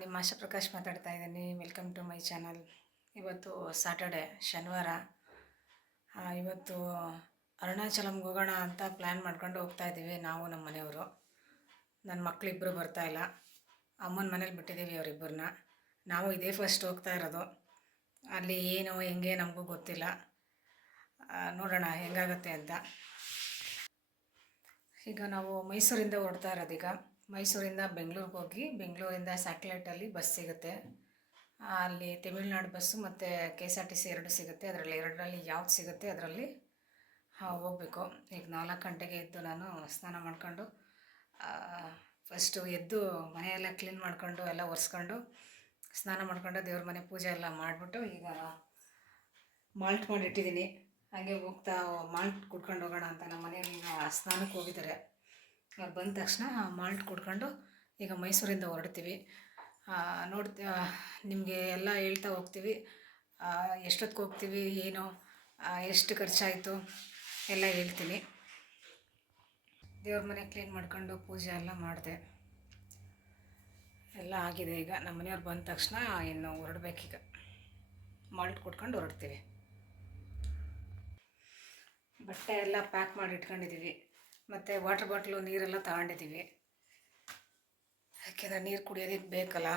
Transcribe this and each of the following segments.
ನಿಮ್ಮ ಆಶಾ ಪ್ರಕಾಶ್ ಮಾತಾಡ್ತಾ ಇದ್ದೀನಿ. Welcome to my channel. ಇವತ್ತು ಸಾಟರ್ಡೆ ಶನಿವಾರ. ಇವತ್ತು ಅರುಣಾಚಲಂಗೆ ಹೋಗೋಣ ಅಂತ ಪ್ಲ್ಯಾನ್ ಮಾಡ್ಕೊಂಡು ಹೋಗ್ತಾ ಇದ್ದೀವಿ ನಾವು ನಮ್ಮ ಮನೆಯವರು. ನನ್ನ ಮಕ್ಕಳಿಬ್ಬರು ಬರ್ತಾಯಿಲ್ಲ, ಅಮ್ಮನ ಮನೇಲಿ ಬಿಟ್ಟಿದ್ದೀವಿ ಅವರಿಬ್ಬರನ್ನ. ನಾವು ಇದೇ ಫಸ್ಟ್ ಹೋಗ್ತಾ ಇರೋದು. ಅಲ್ಲಿ ಏನು ಹೆಂಗೆ ನಮಗೂ ಗೊತ್ತಿಲ್ಲ, ನೋಡೋಣ ಹೆಂಗಾಗತ್ತೆ ಅಂತ. ಈಗ ನಾವು ಮೈಸೂರಿಂದ ಹೊರಡ್ತಾ ಇರೋದೀಗ. ಮೈಸೂರಿಂದ ಬೆಂಗಳೂರಿಗೆ ಹೋಗಿ ಬೆಂಗಳೂರಿಂದ ಸ್ಯಾಟಲೈಟಲ್ಲಿ ಬಸ್ ಸಿಗುತ್ತೆ. ಅಲ್ಲಿ ತಮಿಳ್ನಾಡು ಬಸ್ಸು ಮತ್ತು KSRTC ಎರಡು ಸಿಗುತ್ತೆ. ಎರಡರಲ್ಲಿ ಯಾವ್ದು ಸಿಗುತ್ತೆ ಅದರಲ್ಲಿ ಹೋಗಬೇಕು. ಈಗ 4 ಗಂಟೆಗೆ ಎದ್ದು ನಾನು ಸ್ನಾನ ಮಾಡ್ಕೊಂಡು ಫಸ್ಟು ಎದ್ದು ಮನೆಯೆಲ್ಲ ಕ್ಲೀನ್ ಮಾಡ್ಕೊಂಡು ಎಲ್ಲ ಒರೆಸ್ಕೊಂಡು ಸ್ನಾನ ಮಾಡ್ಕೊಂಡು ದೇವ್ರ ಮನೆ ಪೂಜೆ ಎಲ್ಲ ಮಾಡಿಬಿಟ್ಟು ಈಗ ಮಾಲ್ಟ್ ಮಾಡಿಟ್ಟಿದ್ದೀನಿ. ಹಾಗೆ ಹೋಗ್ತಾ ಮಾಲ್ಟ್ ಕುಡ್ಕೊಂಡು ಹೋಗೋಣ ಅಂತ ನಮ್ಮ ಮನೆಯಲ್ಲಿ ಸ್ನಾನಕ್ಕೆ ಹೋಗಿದ್ದಾರೆ. ಅವ್ರು ಬಂದ ತಕ್ಷಣ ಮಾಲ್ಟ್ ಕುಡ್ಕೊಂಡು ಈಗ ಮೈಸೂರಿಂದ ಹೊರಡ್ತೀವಿ. ನಿಮಗೆ ಎಲ್ಲ ಹೇಳ್ತಾ ಹೋಗ್ತೀವಿ, ಎಷ್ಟೊತ್ತಿಗೆ ಹೋಗ್ತೀವಿ, ಏನು ಎಷ್ಟು ಖರ್ಚಾಯಿತು ಎಲ್ಲ ಹೇಳ್ತೀನಿ. ದೇವ್ರ ಮನೆ ಕ್ಲೀನ್ ಮಾಡ್ಕೊಂಡು ಪೂಜೆ ಎಲ್ಲ ಮಾಡಿದೆ, ಎಲ್ಲ ಆಗಿದೆ. ಈಗ ನಮ್ಮ ಮನೆಯವ್ರು ಬಂದ ತಕ್ಷಣ ಇನ್ನು ಹೊರಡ್ಬೇಕೀಗ. ಮಾಲ್ಟ್ ಕುಡ್ಕೊಂಡು ಹೊರಡ್ತೀವಿ. ಬಟ್ಟೆ ಎಲ್ಲ ಪ್ಯಾಕ್ ಮಾಡಿ ಇಟ್ಕೊಂಡಿದ್ದೀವಿ. ಮತ್ತು ವಾಟರ್ ಬಾಟ್ಲು ನೀರೆಲ್ಲ ತಗೊಂಡಿದ್ದೀವಿ. ಯಾಕೆಂದರೆ ನೀರು ಕುಡಿಯೋದಕ್ಕೆ ಬೇಕಲ್ಲ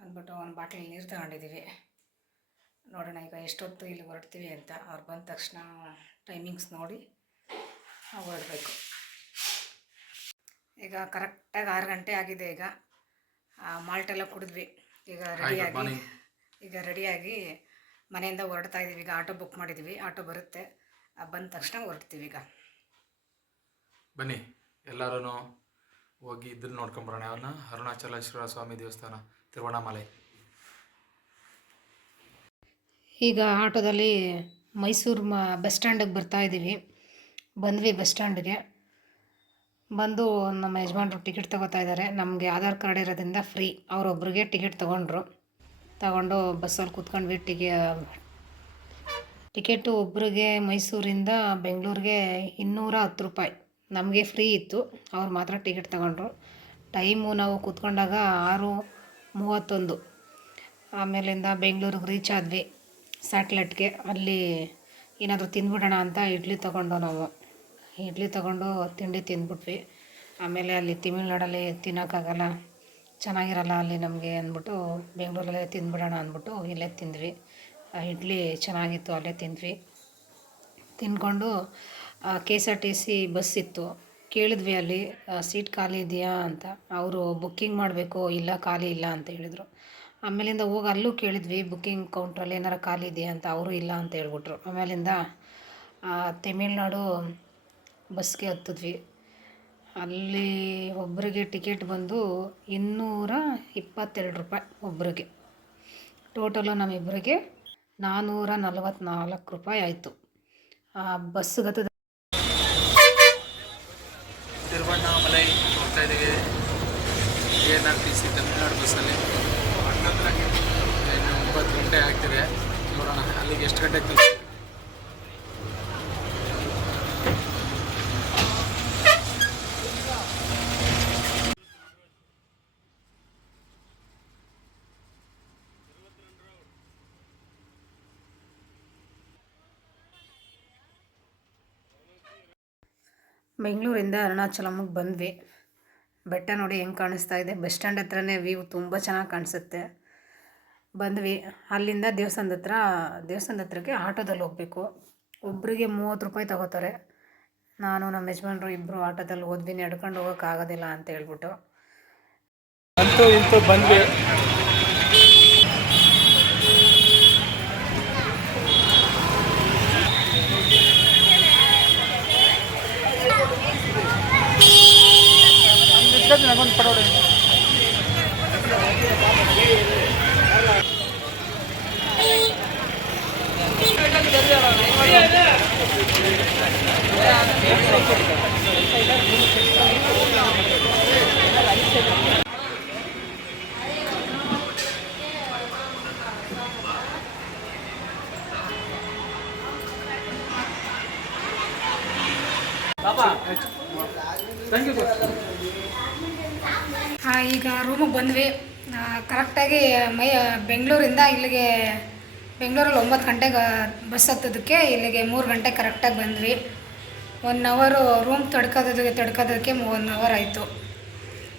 ಅಂದ್ಬಿಟ್ಟು ಒಂದು ಬಾಟ್ಲ್ ನೀರು ತಗೊಂಡಿದ್ದೀವಿ. ನೋಡೋಣ ಈಗ ಎಷ್ಟೊತ್ತು ಇಲ್ಲಿ ಹೊರಡ್ತೀವಿ ಅಂತ. ಅವ್ರು ಬಂದ ತಕ್ಷಣ ಟೈಮಿಂಗ್ಸ್ ನೋಡಿ ಹೊರಡಬೇಕು. ಈಗ ಕರೆಕ್ಟಾಗಿ 6 ಗಂಟೆ ಆಗಿದೆ. ಈಗ ಮಾಲ್ಟೆಲ್ಲ ಕುಡಿದ್ವಿ. ಈಗ ರೆಡಿಯಾಗಿ ಮನೆಯಿಂದ ಹೊರಡ್ತಾ ಇದ್ದೀವಿ. ಈಗ ಆಟೋ ಬುಕ್ ಮಾಡಿದ್ದೀವಿ, ಆಟೋ ಬರುತ್ತೆ, ಬಂದ ತಕ್ಷಣ ಹೊರಡ್ತೀವಿ. ಈಗ ಬನ್ನಿ ಎಲ್ಲರೂ ಹೋಗಿ ಇದನ್ನು ನೋಡ್ಕೊಂಬರೋಣ. ಅವನ್ನ ಅರುಣಾಚಲೇಶ್ವರ ಸ್ವಾಮಿ ದೇವಸ್ಥಾನ, ತಿರುವಣ್ಣಾಮಲೈ. ಈಗ ಆಟೋದಲ್ಲಿ ಮೈಸೂರು ಬಸ್ ಸ್ಟ್ಯಾಂಡಿಗೆ ಬರ್ತಾ ಇದ್ದೀವಿ. ಬಂದ್ವಿ ಬಸ್ ಸ್ಟ್ಯಾಂಡ್ಗೆ. ಬಂದು ನಮ್ಮ ಯಜಮಾನ್ರು ಟಿಕೆಟ್ ತೊಗೋತಾ ಇದ್ದಾರೆ. ನಮಗೆ ಆಧಾರ್ ಕಾರ್ಡ್ ಇರೋದ್ರಿಂದ ಫ್ರೀ. ಅವರೊಬ್ರಿಗೆ ಟಿಕೆಟ್ ತಗೊಂಡು ಬಸ್ಸಲ್ಲಿ ಕೂತ್ಕೊಂಡ್ವಿ. ಟಿಕೆಟು ಒಬ್ರಿಗೆ ಮೈಸೂರಿಂದ ಬೆಂಗಳೂರಿಗೆ 210 ರೂಪಾಯಿ. ನಮಗೆ ಫ್ರೀ ಇತ್ತು, ಅವ್ರು ಮಾತ್ರ ಟಿಕೆಟ್ ತಗೊಂಡ್ರು. ಟೈಮು ನಾವು ಕೂತ್ಕೊಂಡಾಗ 6:31. ಆಮೇಲಿಂದ ಬೆಂಗಳೂರಿಗೆ ರೀಚ್ ಆದ್ವಿ ಸ್ಯಾಟ್ಲೈಟ್ಗೆ. ಅಲ್ಲಿ ಏನಾದರೂ ತಿಂದ್ಬಿಡೋಣ ಅಂತ ಇಡ್ಲಿ ತಗೊಂಡು ತಿಂಡಿ ತಿಂದ್ಬಿಟ್ವಿ. ಆಮೇಲೆ ಅಲ್ಲಿ ತಮಿಳ್ನಾಡಲ್ಲಿ ತಿನ್ನೋಕ್ಕಾಗಲ್ಲ, ಚೆನ್ನಾಗಿರಲ್ಲ ಅಲ್ಲಿ ನಮಗೆ ಅಂದ್ಬಿಟ್ಟು ಬೆಂಗಳೂರಲ್ಲೇ ತಿಂದ್ಬಿಡೋಣ ಅಂದ್ಬಿಟ್ಟು ಇಲ್ಲೇ ತಿಂದ್ವಿ. ಇಡ್ಲಿ ಚೆನ್ನಾಗಿತ್ತು, ಅಲ್ಲೇ ತಿಂದ್ವಿ. ತಿಂದ್ಕೊಂಡು KSRTC ಬಸ್ ಇತ್ತು, ಕೇಳಿದ್ವಿ ಅಲ್ಲಿ ಸೀಟ್ ಖಾಲಿ ಇದೆಯಾ ಅಂತ. ಅವರು ಬುಕ್ಕಿಂಗ್ ಮಾಡಬೇಕು, ಇಲ್ಲ ಖಾಲಿ ಇಲ್ಲ ಅಂತ ಹೇಳಿದರು. ಆಮೇಲಿಂದ ಹೋಗಿ ಅಲ್ಲೂ ಕೇಳಿದ್ವಿ ಬುಕ್ಕಿಂಗ್ ಕೌಂಟ್ರಲ್ಲಿ ಏನಾರು ಖಾಲಿ ಇದೆಯಾ ಅಂತ. ಅವರು ಇಲ್ಲ ಅಂತ ಹೇಳ್ಬಿಟ್ರು. ಆಮೇಲಿಂದ ತಮಿಳ್ನಾಡು ಬಸ್ಗೆ ಹತ್ತಿದ್ವಿ. ಅಲ್ಲಿ ಒಬ್ಬರಿಗೆ ಟಿಕೆಟ್ ಬಂದು 222 ರೂಪಾಯಿ ಒಬ್ಬರಿಗೆ. ಟೋಟಲು ನಮ್ಮಿಬ್ಬರಿಗೆ 444 ರೂಪಾಯಿ ಆಯಿತು. ಬಸ್ಸಿಗೆ ತಿರುವಣ್ಣಾಮಲೈ ಹೋಗ್ತಾ ಇದ್ದೀವಿ. KSRTC ತಮಿಳ್ನಾಡು ಬಸ್ಸಲ್ಲಿ 9 ಗಂಟೆ ಆಗ್ತಿದೆ. ನೋಡೋಣ ಅಲ್ಲಿಗೆ ಎಷ್ಟು ಗಂಟೆಗೆ ತಲುಪ್ತೀವಿ. ಬೆಂಗಳೂರಿಂದ ಅರುಣಾಚಲಮ್ಗೆ ಬಂದ್ವಿ. ಬೆಟ್ಟ ನೋಡಿ ಹೆಂಗೆ ಕಾಣಿಸ್ತಾ ಇದೆ. ಬಸ್ ಸ್ಟ್ಯಾಂಡ್ ಹತ್ರನೇ ವ್ಯೂ ತುಂಬ ಚೆನ್ನಾಗಿ ಕಾಣಿಸುತ್ತೆ. ಬಂದ್ವಿ. ಅಲ್ಲಿಂದ ದೇವಸ್ಥಾನದ ಹತ್ರಕ್ಕೆ ಆಟೋದಲ್ಲಿ ಹೋಗಬೇಕು. ಒಬ್ಬರಿಗೆ 30 ರೂಪಾಯಿ ತಗೋತಾರೆ. ನಾನು ನಮ್ಮ ಯಜಮಾನ್ರು ಇಬ್ಬರು ಆಟೋದಲ್ಲಿ ಹೋದ್ವಿ. ನಡ್ಕೊಂಡು ಹೋಗೋಕ್ಕಾಗೋದಿಲ್ಲ ಅಂತ ಹೇಳ್ಬಿಟ್ಟು ಬಂದ್ವಿ. ಈಗ ರೂಮಿಗೆ ಬಂದ್ವಿ. ಕರೆಕ್ಟಾಗಿ ಬೆಂಗಳೂರಿಂದ ಇಲ್ಲಿಗೆ ಬೆಂಗಳೂರಲ್ಲಿ 9 ಗಂಟೆಗೆ ಬಸ್ ಹತ್ತೋದಕ್ಕೆ ಇಲ್ಲಿಗೆ 3 ಗಂಟೆ ಕರೆಕ್ಟಾಗಿ ಬಂದ್ವಿ. 1 ಅವರು ರೂಮ್ ತಡ್ಕೋದಕ್ಕೆ 1 ಅವರ್ ಆಯಿತು.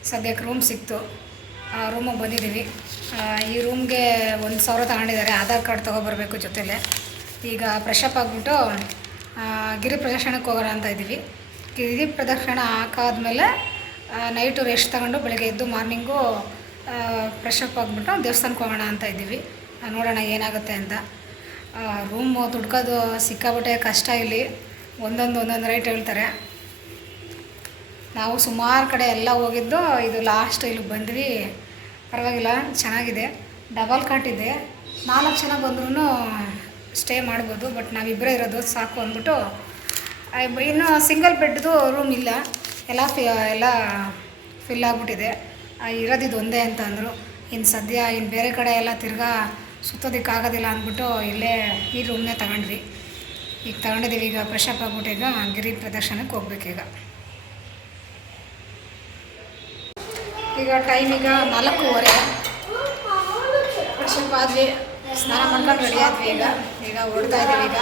ಸದ್ಯಕ್ಕೆ ರೂಮ್ ಸಿಕ್ತು, ಆ ರೂಮಿಗೆ ಬಂದಿದ್ದೀವಿ. ಈ ರೂಮ್ಗೆ 1,000 ತಗೊಂಡಿದ್ದಾರೆ. ಆಧಾರ್ ಕಾರ್ಡ್ ತೊಗೊಬರ್ಬೇಕು ಜೊತೆಲೆ. ಈಗ ಫ್ರೆಶಪ್ ಆಗಿಬಿಟ್ಟು ಗಿರಿ ಪ್ರದಕ್ಷಿಣಕ್ಕೆ ಹೋಗೋಣ ಅಂತ ಇದ್ದೀವಿ. ಗಿರಿ ಪ್ರದಕ್ಷಿಣೆ ಹಾಕಾದ್ಮೇಲೆ ನೈಟು ರೆಸ್ಟ್ ತಗೊಂಡು ಬೆಳಗ್ಗೆ ಎದ್ದು ಮಾರ್ನಿಂಗು ಫ್ರೆಶಪ್ ಆಗಿಬಿಟ್ಟು ದೇವಸ್ಥಾನಕ್ಕೆ ಹೋಗೋಣ ಅಂತ ಇದ್ದೀವಿ. ನೋಡೋಣ ಏನಾಗುತ್ತೆ ಅಂತ. ರೂಮು ದುಡ್ಕೋದು ಸಿಕ್ಕಾಬಿಟ್ಟೆ ಕಷ್ಟ ಇಲ್ಲಿ. ಒಂದೊಂದು ರೇಟ್ ಹೇಳ್ತಾರೆ. ನಾವು ಸುಮಾರು ಕಡೆ ಎಲ್ಲ ಹೋಗಿದ್ದು, ಇದು ಲಾಸ್ಟ್ ಇಲ್ಲಿಗೆ ಬಂದ್ವಿ. ಪರವಾಗಿಲ್ಲ, ಚೆನ್ನಾಗಿದೆ. ಡಬಲ್ ಕಾಟ್ ಇದೆ. 4 ಜನ ಬಂದ್ರೂ ಸ್ಟೇ ಮಾಡ್ಬೋದು. ಬಟ್ ನಾವಿಬ್ಬರೇ ಇರೋದು ಸಾಕು ಅಂದ್ಬಿಟ್ಟು, ಇನ್ನು ಸಿಂಗಲ್ ಬೆಡ್ದು ರೂಮ್ ಇಲ್ಲ, ಎಲ್ಲ ಫಿಲ್ ಆಗಿಬಿಟ್ಟಿದೆ. ಇರೋದಿದ್ದು ಒಂದೇ ಅಂತ ಅಂದರು. ಇನ್ನು ಸದ್ಯ ಬೇರೆ ಕಡೆ ಎಲ್ಲ ತಿರ್ಗಾ ಸುತ್ತೋದಕ್ಕಾಗೋದಿಲ್ಲ ಅಂದ್ಬಿಟ್ಟು ಇಲ್ಲೇ ಈ ರೂಮ್ನೇ ತಗೊಂಡ್ವಿ. ಈಗ ತಗೊಂಡಿದ್ದೀವಿ. ಈಗ ಫ್ರೆಶಪ್ ಆಗ್ಬಿಟ್ಟು ಈಗ ಗಿರಿ ಪ್ರದಕ್ಷಿಣಕ್ಕೆ ಹೋಗ್ಬೇಕೀಗ. ಈಗ ಟೈಮ್ ಈಗ 4:15. ಫ್ರೆಶಪ್ ಆದ್ವಿ, ಸ್ನಾನ ಮಾಡ್ಕೊಂಡು ರೆಡಿ ಆದ್ವಿ. ಈಗ ಹೊರಡ್ತಾ ಇದ್ದೀವಿ. ಈಗ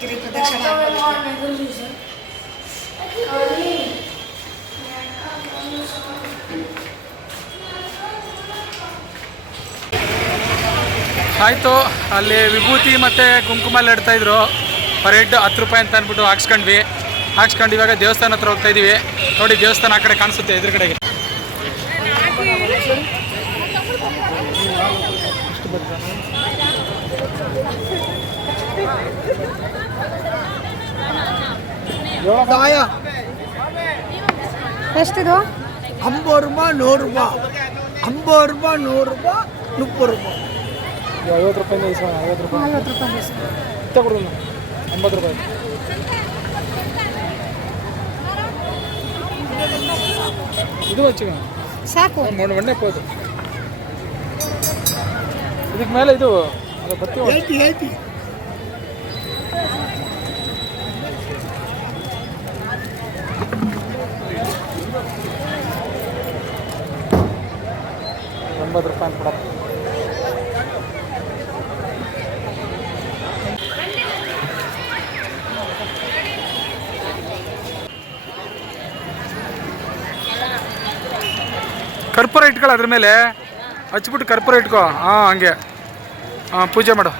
ಗಿರಿ ಪ್ರದಕ್ಷಿಣೆ ಆಯಿತು. ಅಲ್ಲಿ ವಿಭೂತಿ ಮತ್ತು ಕುಂಕುಮ ಎಲ್ಲ ಇಡ್ತಾಯಿದ್ರು. ಪರ್ ಹೆಡ್ 10 ರೂಪಾಯಿ ಅಂತ ಅಂದ್ಬಿಟ್ಟು ಹಾಕ್ಸ್ಕೊಂಡು ಇವಾಗ ದೇವಸ್ಥಾನ ಹತ್ರ ಹೋಗ್ತಾ ಇದ್ದೀವಿ. ನೋಡಿ, ದೇವಸ್ಥಾನ ಆ ಕಡೆ ಕಾಣಿಸುತ್ತೆ ಎದುರುಗಡೆಗೆ. ಎಷ್ಟಿದು? 50 ರೂಪಾಯಿ, 100 ರೂಪಾಯಿ, 50 ರೂಪಾಯಿ, 100 ರೂಪಾಯಿ, 30 ರೂಪಾಯಿ. 50 ರೂಪಾಯಿಂದ 50 ರೂಪಾಯಿ 50 ರೂಪಾಯಿ ತಗೊಳ್ಳಿ. 50 ರೂಪಾಯಿ ಇದು ಹಚ್ಚಿಗ ಸಾಕು. ಒಣ್ಣೆ ಹೋದು ಇದಕ್ಕೆ ಮೇಲೆ ಇದು ಅದು ಬತ್ತಿ ಐತಿ. ₹80 ಅಂತ ಕೊಡಪ್ಪ. ಕರ್ಪೂರ ಇಟ್ಕೊಳ್ಳೋ ಅದ್ರ ಮೇಲೆ ಹಚ್ಬಿಟ್ಟು ಕರ್ಪೂರ ಇಟ್ಕೋ. ಹಾಂ, ಹಂಗೆ. ಹಾಂ, ಪೂಜೆ ಮಾಡು.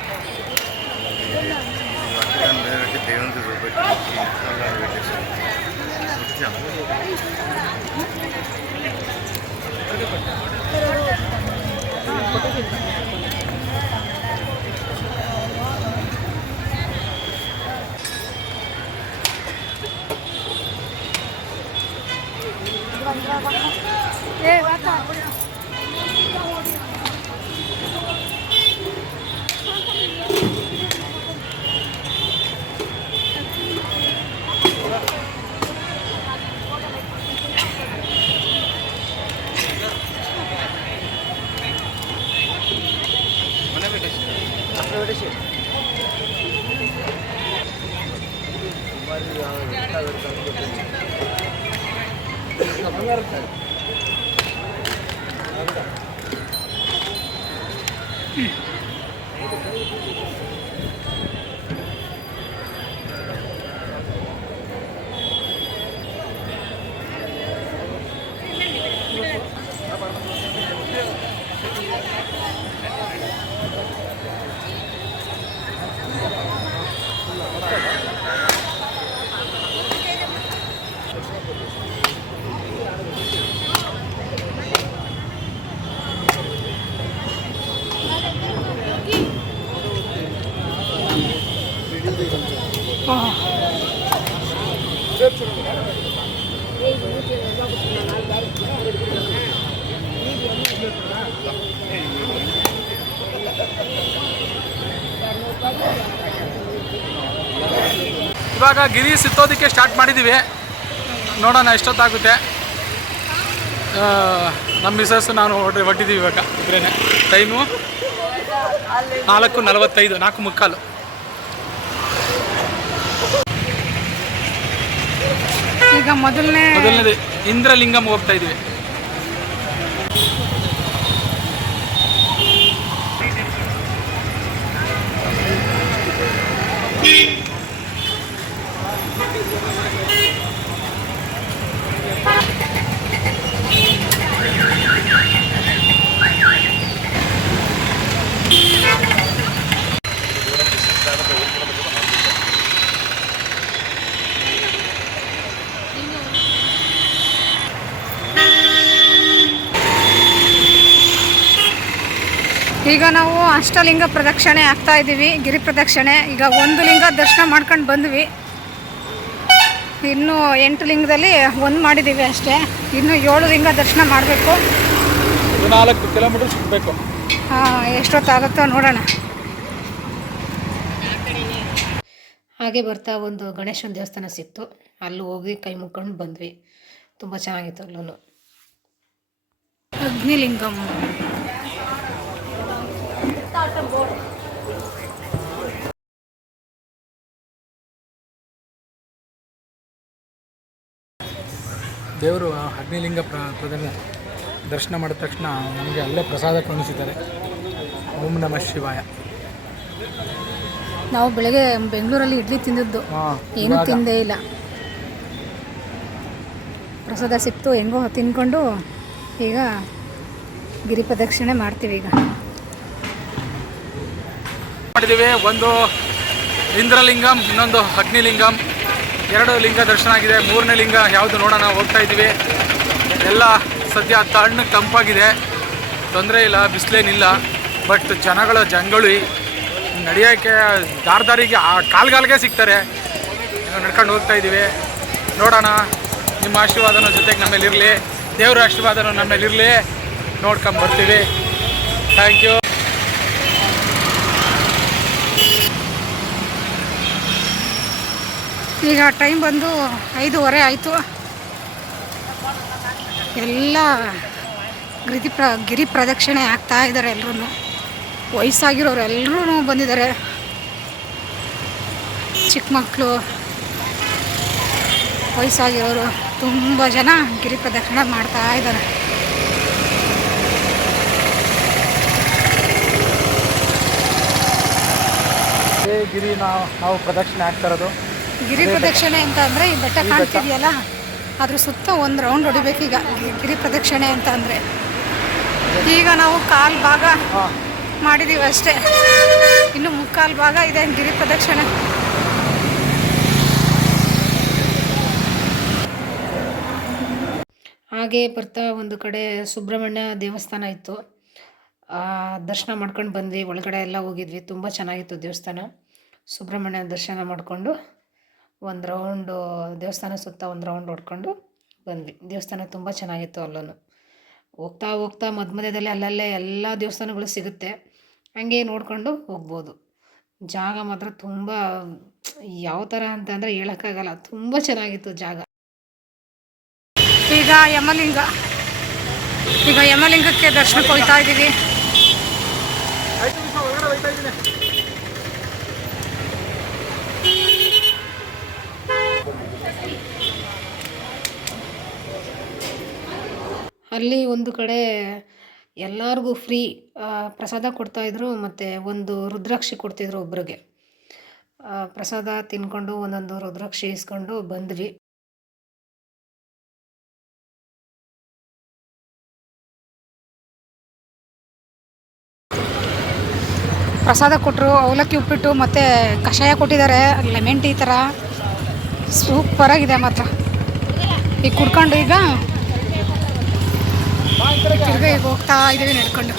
ಇವಾಗ ಗಿರಿ ಸುತ್ತೋದಕ್ಕೆ ಸ್ಟಾರ್ಟ್ ಮಾಡಿದ್ದೀವಿ. ನೋಡೋಣ ಎಷ್ಟೊತ್ತಾಗುತ್ತೆ. ನಮ್ಮ ಮಿಸಸ್ ನಾನು ಹೊಟ್ಟಿದ್ದೀವಿ ಇವಾಗ ಇಬ್ಬರೇ. ಟೈಮು 4:45, 4:45. ಈಗ ಮೊದಲನೇದು ಇಂದ್ರಲಿಂಗಂ ಹೋಗ್ತಾ ಇದ್ದೀವಿ. ಈಗ ನಾವು ಅಷ್ಟಲಿಂಗ ಪ್ರದಕ್ಷಿಣೆ ಆಗ್ತಾ ಇದ್ದೀವಿ, ಗಿರಿ ಪ್ರದಕ್ಷಿಣೆ. ಈಗ ಒಂದು ಲಿಂಗ ದರ್ಶನ ಮಾಡ್ಕೊಂಡು ಬಂದ್ವಿ, ಇನ್ನು 8 ಲಿಂಗದಲ್ಲಿ ಒಂದು ಮಾಡಿದ್ದೀವಿ ಅಷ್ಟೇ. ಇನ್ನು 7 ಲಿಂಗ ದರ್ಶನ ಮಾಡಬೇಕು. 4 ಕಿಲೋಮೀಟರ್ ಸಿಗಬೇಕು. ಎಷ್ಟೊತ್ತಾಗುತ್ತೋ ನೋಡೋಣ. ಹಾಗೆ ಬರ್ತಾ ಒಂದು ಗಣೇಶನ ದೇವಸ್ಥಾನ ಸಿಕ್ತು, ಅಲ್ಲಿ ಹೋಗಿ ಕೈ ಮುಕ್ಕೊಂಡು ಬಂದ್ವಿ. ತುಂಬ ಚೆನ್ನಾಗಿತ್ತು ಅಲ್ಲೂ. ಅಗ್ನಿಲಿಂಗಂ. ದೇವರು ಅಗ್ನಿಲಿಂಗ ದರ್ಶನ ಮಾಡಿದ ತಕ್ಷಣ ನಮಗೆ ಅಲ್ಲೇ ಪ್ರಸಾದ ಕೊಡಿಸಿದ್ದಾರೆ. ಓಂ ನಮಃ ಶಿವಾಯ. ನಾವು ಬೆಳಗ್ಗೆ ಬೆಂಗಳೂರಲ್ಲಿ ಇಡ್ಲಿ ತಿಂದಿದ್ದು, ಏನೂ ತಿಂದೇ ಇಲ್ಲ. ಪ್ರಸಾದ ಸಿಕ್ತು, ಹೆಂಗೋ ತಿನ್ಕೊಂಡು ಈಗ ಗಿರಿ ಪ್ರದಕ್ಷಿಣೆ ಮಾಡ್ತೀವಿ. ಈಗ ಮಾಡಿದ್ದೀವಿ. ಒಂದು ಇಂದ್ರಲಿಂಗಂ, ಇನ್ನೊಂದು ಅಗ್ನಿಲಿಂಗಂ, 2 ಲಿಂಗ ದರ್ಶನ ಆಗಿದೆ. 3ನೇ ಲಿಂಗ ಯಾವುದು ನೋಡೋಣ ಹೋಗ್ತಾ ಇದ್ದೀವಿ. ಎಲ್ಲ ಸದ್ಯ ತಣ್ಣಗೆ ತಂಪಾಗಿದೆ, ತೊಂದರೆ ಇಲ್ಲ, ಬಿಸಿಲೇನಿಲ್ಲ. ಬಟ್ ಜನಗಳ ಜಂಗುಳಿ ನಡೆಯೋಕ್ಕೆ ದಾರಿಗೆ ಕಾಲ್ಗಾಲ್ಗೆ ಸಿಗ್ತಾರೆ. ನಡ್ಕೊಂಡು ಹೋಗ್ತಾ ಇದ್ದೀವಿ. ನೋಡೋಣ, ನಿಮ್ಮ ಆಶೀರ್ವಾದನೂ ಜೊತೆಗೆ ನಮ್ಮಲ್ಲಿರಲಿ, ದೇವರ ಆಶೀರ್ವಾದನೂ ನಮ್ಮಲ್ಲಿರಲಿ. ನೋಡ್ಕೊಂಬರ್ತೀವಿ. Thank you. ಈಗ ಟೈಮ್ ಬಂದು 5:15 ಆಯಿತು. ಎಲ್ಲ ಗಿರಿ ಪ್ರದಕ್ಷಿಣೆ ಆಗ್ತಾ ಇದ್ದಾರೆ. ಎಲ್ಲರೂ ವಯಸ್ಸಾಗಿರೋರು ಎಲ್ಲರೂ ಬಂದಿದ್ದಾರೆ. ಚಿಕ್ಕ ಮಕ್ಕಳು, ವಯಸ್ಸಾಗಿರೋರು ತುಂಬ ಜನ ಗಿರಿ ಪ್ರದಕ್ಷಿಣೆ ಮಾಡ್ತಾ ಇದ್ದಾರೆ. ಗಿರಿ ನಾವು ಪ್ರದಕ್ಷಿಣೆ ಆಗ್ತಾ ಇರೋದು. ಗಿರಿ ಪ್ರದಕ್ಷಿಣೆ ಅಂತ ಅಂದರೆ ಈ ಬೆಟ್ಟ ಕಾಣ್ತಿದೆಯಲ್ಲ, ಅದ್ರ ಸುತ್ತ ಒಂದು ರೌಂಡ್ ಹೊಡಿಬೇಕು ಈಗ ಗಿರಿ ಪ್ರದಕ್ಷಿಣೆ ಅಂತ ಅಂದರೆ. ಈಗ ನಾವು 1/4 ಭಾಗ ಮಾಡಿದ್ದೀವಿ ಅಷ್ಟೇ, ಇನ್ನು 3/4 ಭಾಗ ಇದೆ ಗಿರಿ ಪ್ರದಕ್ಷಿಣೆ. ಹಾಗೆ ಬರ್ತಾ ಒಂದು ಕಡೆ ಸುಬ್ರಹ್ಮಣ್ಯ ದೇವಸ್ಥಾನ ಇತ್ತು, ದರ್ಶನ ಮಾಡ್ಕೊಂಡು ಬಂದ್ವಿ. ಒಳಗಡೆ ಎಲ್ಲ ಹೋಗಿದ್ವಿ, ತುಂಬ ಚೆನ್ನಾಗಿತ್ತು ದೇವಸ್ಥಾನ. ಸುಬ್ರಹ್ಮಣ್ಯ ದರ್ಶನ ಮಾಡಿಕೊಂಡು ಒಂದು ರೌಂಡು ದೇವಸ್ಥಾನ ಸುತ್ತ ಒಂದು ರೌಂಡ್ ಹೊಡ್ಕೊಂಡು ಬಂದ್ವಿ. ದೇವಸ್ಥಾನ ತುಂಬ ಚೆನ್ನಾಗಿತ್ತು. ಅಲ್ಲೂ ಹೋಗ್ತಾ ಹೋಗ್ತಾ ಮಧ್ಯದಲ್ಲಿ ಅಲ್ಲಲ್ಲೇ ಎಲ್ಲ ದೇವಸ್ಥಾನಗಳು ಸಿಗುತ್ತೆ, ಹಂಗೆ ನೋಡಿಕೊಂಡು ಹೋಗ್ಬೋದು. ಜಾಗ ಮಾತ್ರ ತುಂಬ ಯಾವ ಥರ ಅಂತಂದರೆ ಹೇಳೋಕ್ಕಾಗಲ್ಲ, ತುಂಬ ಚೆನ್ನಾಗಿತ್ತು ಜಾಗ. ಈಗ ಯಮಲಿಂಗಕ್ಕೆ ದರ್ಶನಕ್ಕೆ ಹೋಗ್ತಾ ಇದ್ದೀವಿ. ಅಲ್ಲಿ ಒಂದು ಕಡೆ ಎಲ್ಲರಿಗೂ ಫ್ರೀ ಪ್ರಸಾದ ಕೊಡ್ತಾಯಿದ್ರು, ಮತ್ತು ಒಂದು ರುದ್ರಾಕ್ಷಿ ಕೊಡ್ತಿದ್ರು ಒಬ್ರಿಗೆ. ಪ್ರಸಾದ ತಿನ್ಕೊಂಡು ಒಂದೊಂದು ರುದ್ರಾಕ್ಷಿ ಇಸ್ಕೊಂಡು ಬಂದ್ವಿ. ಪ್ರಸಾದ ಕೊಟ್ಟರು, ಅವಲಕ್ಕಿ ಉಪ್ಪಿಟ್ಟು ಮತ್ತು ಕಷಾಯ ಕೊಟ್ಟಿದ್ದಾರೆ, ಲೆಮನ್ ಟೀ ಥರ. ಸೂಪರಾಗಿದೆ ಮಾತ್ರ. ಈಗ ಕುಡ್ಕೊಂಡು ಈಗ ಹೋಗ್ತಾ ಇದ್ದೀವಿ ನಡ್ಕೊಂಡು.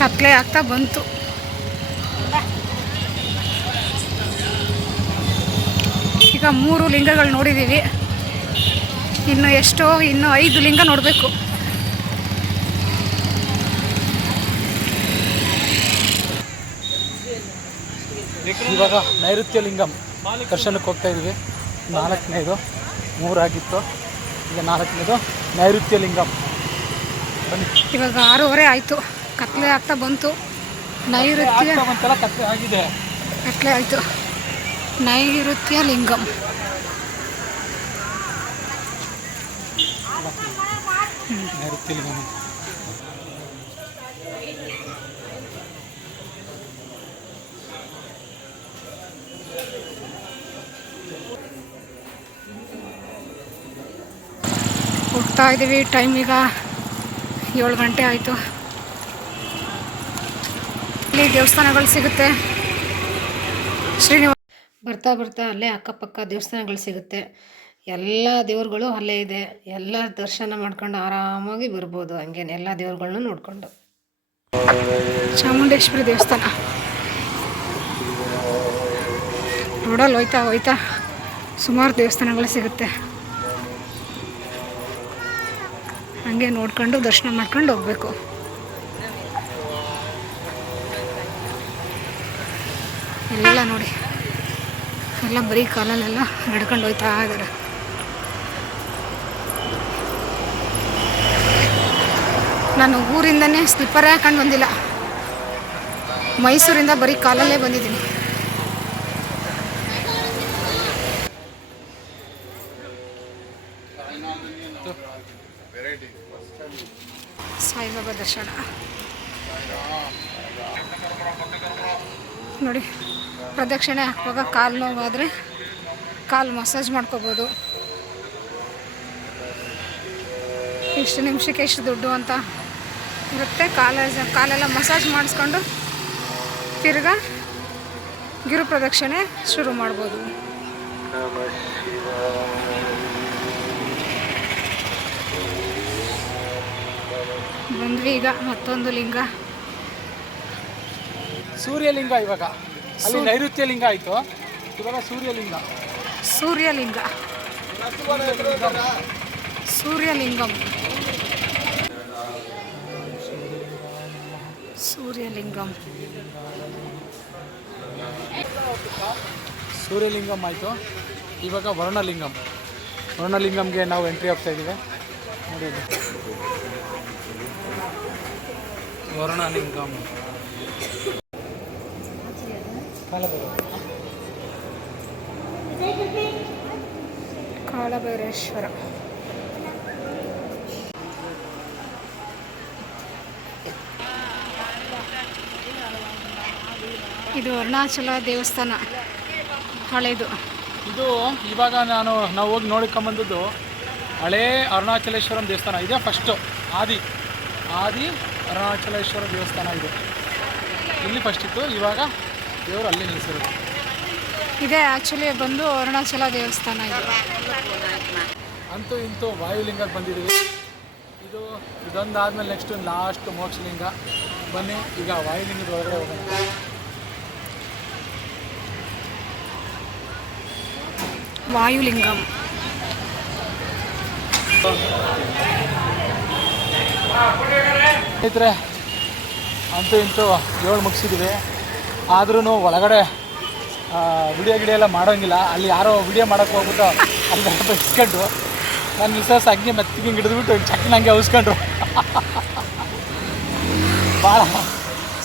ಕತ್ಲೆ ಆಗ್ತಾ ಬಂತು. ಈಗ 3 ಲಿಂಗಗಳು ನೋಡಿದ್ದೀವಿ, ಇನ್ನು 5 ಲಿಂಗ ನೋಡಬೇಕು. ಇವಾಗ ನೈಋತ್ಯ ಲಿಂಗಂ ದರ್ಶನಕ್ಕೆ ಹೋಗ್ತಾ ಇದ್ದೀವಿ. 4ನೇದು, 3 ಆಗಿತ್ತು, ಈಗ 4ನೇದು ನೈಋತ್ಯ ಲಿಂಗಂ. ಇವಾಗ 6:15 ಆಯಿತು, ಕತ್ಲೆ ಆಗ್ತಾ ಬಂತು. ನೈಋತ್ಯ ಕತ್ಲೆ ಆಗಿದೆ, ಕತ್ಲೆ ಆಯಿತು. ನೈಋತ್ಯ ಲಿಂಗಂ. ನೈಋತ್ಯ ಲಿಂಗಂ. ಹೋಗ್ತಾ ಇದ್ದೀವಿ. ಟೈಮ್ ಈಗ 7 ಗಂಟೆ ಆಯಿತು. ಇಲ್ಲಿ ದೇವಸ್ಥಾನಗಳು ಸಿಗುತ್ತೆ. ಶ್ರೀನಿವಾಸ ಬರ್ತಾ ಬರ್ತಾ ಅಲ್ಲೇ ಅಕ್ಕಪಕ್ಕ ದೇವಸ್ಥಾನಗಳು ಸಿಗುತ್ತೆ. ಎಲ್ಲ ದೇವ್ರುಗಳು ಅಲ್ಲೇ ಇದೆ. ಎಲ್ಲ ದರ್ಶನ ಮಾಡ್ಕೊಂಡು ಆರಾಮಾಗಿ ಬರ್ಬೋದು. ಹಂಗೇನೆ ಎಲ್ಲ ದೇವ್ರುಗಳನ್ನ ನೋಡಿಕೊಂಡು. ಚಾಮುಂಡೇಶ್ವರಿ ದೇವಸ್ಥಾನ ರೋಡಲ್ಲಿ ಹೋಯ್ತಾ ಸುಮಾರು ದೇವಸ್ಥಾನಗಳು ಸಿಗುತ್ತೆ. ಹಂಗೆ ನೋಡ್ಕೊಂಡು ದರ್ಶನ ಮಾಡ್ಕೊಂಡು ಹೋಗ್ಬೇಕು. ಎಲ್ಲ ನೋಡಿ, ಎಲ್ಲ ಬರೀ ಕಾಲಲ್ಲೆಲ್ಲ ನಡ್ಕೊಂಡು ಹೋಯ್ತಾ ಇದ್ದಾರೆ. ನಾನು ಊರಿಂದನೇ ಸ್ಲಿಪ್ಪರೇ ಹಾಕೊಂಡು ಬಂದಿಲ್ಲ. ಮೈಸೂರಿಂದ ಬರೀ ಕಾಲಲ್ಲೇ ಬಂದಿದ್ದೀನಿ. ಸಾಯಿಬಾಬಾ ದರ್ಶನ ನೋಡಿ. ಪ್ರದಕ್ಷಿಣೆ ಹಾಕುವಾಗ ಕಾಲು ನೋವಾದರೆ ಕಾಲು ಮಸಾಜ್ ಮಾಡ್ಕೋಬೋದು. ಇಷ್ಟು ನಿಮಿಷಕ್ಕೆ ಎಷ್ಟು ದುಡ್ಡು ಅಂತ ಇರುತ್ತೆ. ಕಾಲೆಲ್ಲ ಮಸಾಜ್ ಮಾಡಿಸ್ಕೊಂಡು ತಿರ್ಗಾ ಗಿರು ಪ್ರದಕ್ಷಿಣೆ ಶುರು ಮಾಡ್ಬೋದು. ಬಂದ್ವಿ ಈಗ ಮತ್ತೊಂದು ಲಿಂಗ, ಸೂರ್ಯಲಿಂಗ. ಇವಾಗ ಅಲ್ಲಿ ನೈಋತ್ಯ ಲಿಂಗ ಆಯಿತು, ಇವಾಗ ಸೂರ್ಯಲಿಂಗ. ಸೂರ್ಯಲಿಂಗಂ ಸೂರ್ಯಲಿಂಗಂ ಆಯಿತು. ಇವಾಗ ವರ್ಣಲಿಂಗಂಗೆ ನಾವು ಎಂಟ್ರಿ ಆಗ್ತಾ ಇದ್ದೀವಿ. ನೋಡಿ ವರ್ಣಲಿಂಗಂ. ಕಾಲಭೈರೇಶ್ವರ. ಇದು ಅರುಣಾಚಲ ದೇವಸ್ಥಾನ ಹಳೇದು. ಇದು ಇವಾಗ ನಾವು ಹೋಗಿ ನೋಡ್ಕೊಂಬಂದದ್ದು ಹಳೇ ಅರುಣಾಚಲೇಶ್ವರಂ ದೇವಸ್ಥಾನ. ಇದೆ ಫಸ್ಟು ಆದಿ ಅರುಣಾಚಲೇಶ್ವರ ದೇವಸ್ಥಾನ ಇದೆ. ಇಲ್ಲಿ ಫಸ್ಟ್ ಇತ್ತು, ಇವಾಗ ದೇವರು ಅಲ್ಲಿ ನಿಲ್ಲಿಸಿರೋದು. ಇದೆ ಆ್ಯಕ್ಚುಲಿ ಬಂದು ಅರುಣಾಚಲ ದೇವಸ್ಥಾನ ಇದೆ. ಅಂತೂ ಇಂತೂ ವಾಯುಲಿಂಗಕ್ಕೆ ಬಂದಿದ್ದೀವಿ. ಇದೊಂದಾದ್ಮೇಲೆ ನೆಕ್ಸ್ಟ್ ಲಾಸ್ಟ್ ಮೋಕ್ಷಲಿಂಗ. ಬನ್ನಿ ಈಗ ವಾಯುಲಿಂಗದ ಒಳಗಡೆ ಹೋಗೋಣ. ವಾಯುಲಿಂಗಂ. ಸ್ನೇಹಿತರೆ, ಅಂತೂ ಇಂತೂ 7 ಮುಗಿಸಿದ್ದೀವಿ. ಆದ್ರೂ ಒಳಗಡೆ ವಿಡಿಯೋ ಎಲ್ಲ ಮಾಡೋಂಗಿಲ್ಲ. ಅಲ್ಲಿ ಯಾರೋ ವಿಡಿಯೋ ಮಾಡೋಕ್ಕೆ ಹೋಗ್ಬಿಟ್ಟು ಅಲ್ಲಿ ಇಸ್ಕೊಂಡು ನನ್ನ ಮಿಸಸ್ ಹಂಗೆ ಮೆತ್ತಿಗೆ ಹಿಡಿದ್ಬಿಟ್ಟು ಚಕ್ನ ಹಂಗೆ ಉಸ್ಕೊಂಡ್ರು. ಭಾಳ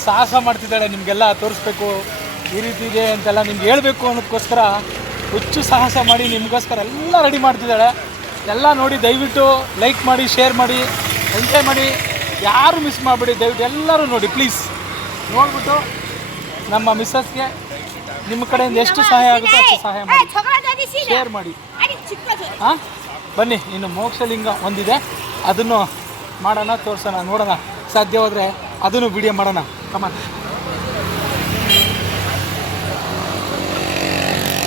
ಸಾಹಸ ಮಾಡ್ತಿದ್ದಾಳೆ. ನಿಮಗೆಲ್ಲ ತೋರಿಸ್ಬೇಕು ಈ ರೀತಿ ಇದೆ ಅಂತೆಲ್ಲ ನಿಮ್ಗೆ ಹೇಳಬೇಕು ಅನ್ನೋದಕ್ಕೋಸ್ಕರ ಹುಚ್ಚು ಸಾಹಸ ಮಾಡಿ ನಿಮಗೋಸ್ಕರ ಎಲ್ಲ ರೆಡಿ ಮಾಡ್ತಿದ್ದಾಳೆ. ಎಲ್ಲ ನೋಡಿ ದಯವಿಟ್ಟು ಲೈಕ್ ಮಾಡಿ, ಶೇರ್ ಮಾಡಿ, ಎಂಜಾಯ್ ಮಾಡಿ. ಯಾರು ಮಿಸ್ ಮಾಡಿಬಿಡಿ, ದಯವಿಟ್ಟು ಎಲ್ಲರೂ ನೋಡಿ ಪ್ಲೀಸ್. ನೋಡಿಬಿಟ್ಟು ನಮ್ಮ ಮಿಸ್ಸಸ್ಗೆ ನಿಮ್ಮ ಕಡೆಯಿಂದ ಎಷ್ಟು ಸಹಾಯ ಆಗುತ್ತೋ ಅಷ್ಟು ಸಹಾಯ ಮಾಡಿ, ಶೇರ್ ಮಾಡಿ. ಹಾಂ, ಬನ್ನಿ. ಇನ್ನು ಮೋಕ್ಷಲಿಂಗ ಒಂದಿದೆ, ಅದನ್ನು ಮಾಡೋಣ, ತೋರಿಸೋಣ, ನೋಡೋಣ. ಸಾಧ್ಯವಾದರೆ ಅದನ್ನು ವಿಡಿಯೋ ಮಾಡೋಣ. ಕಮಾನ್.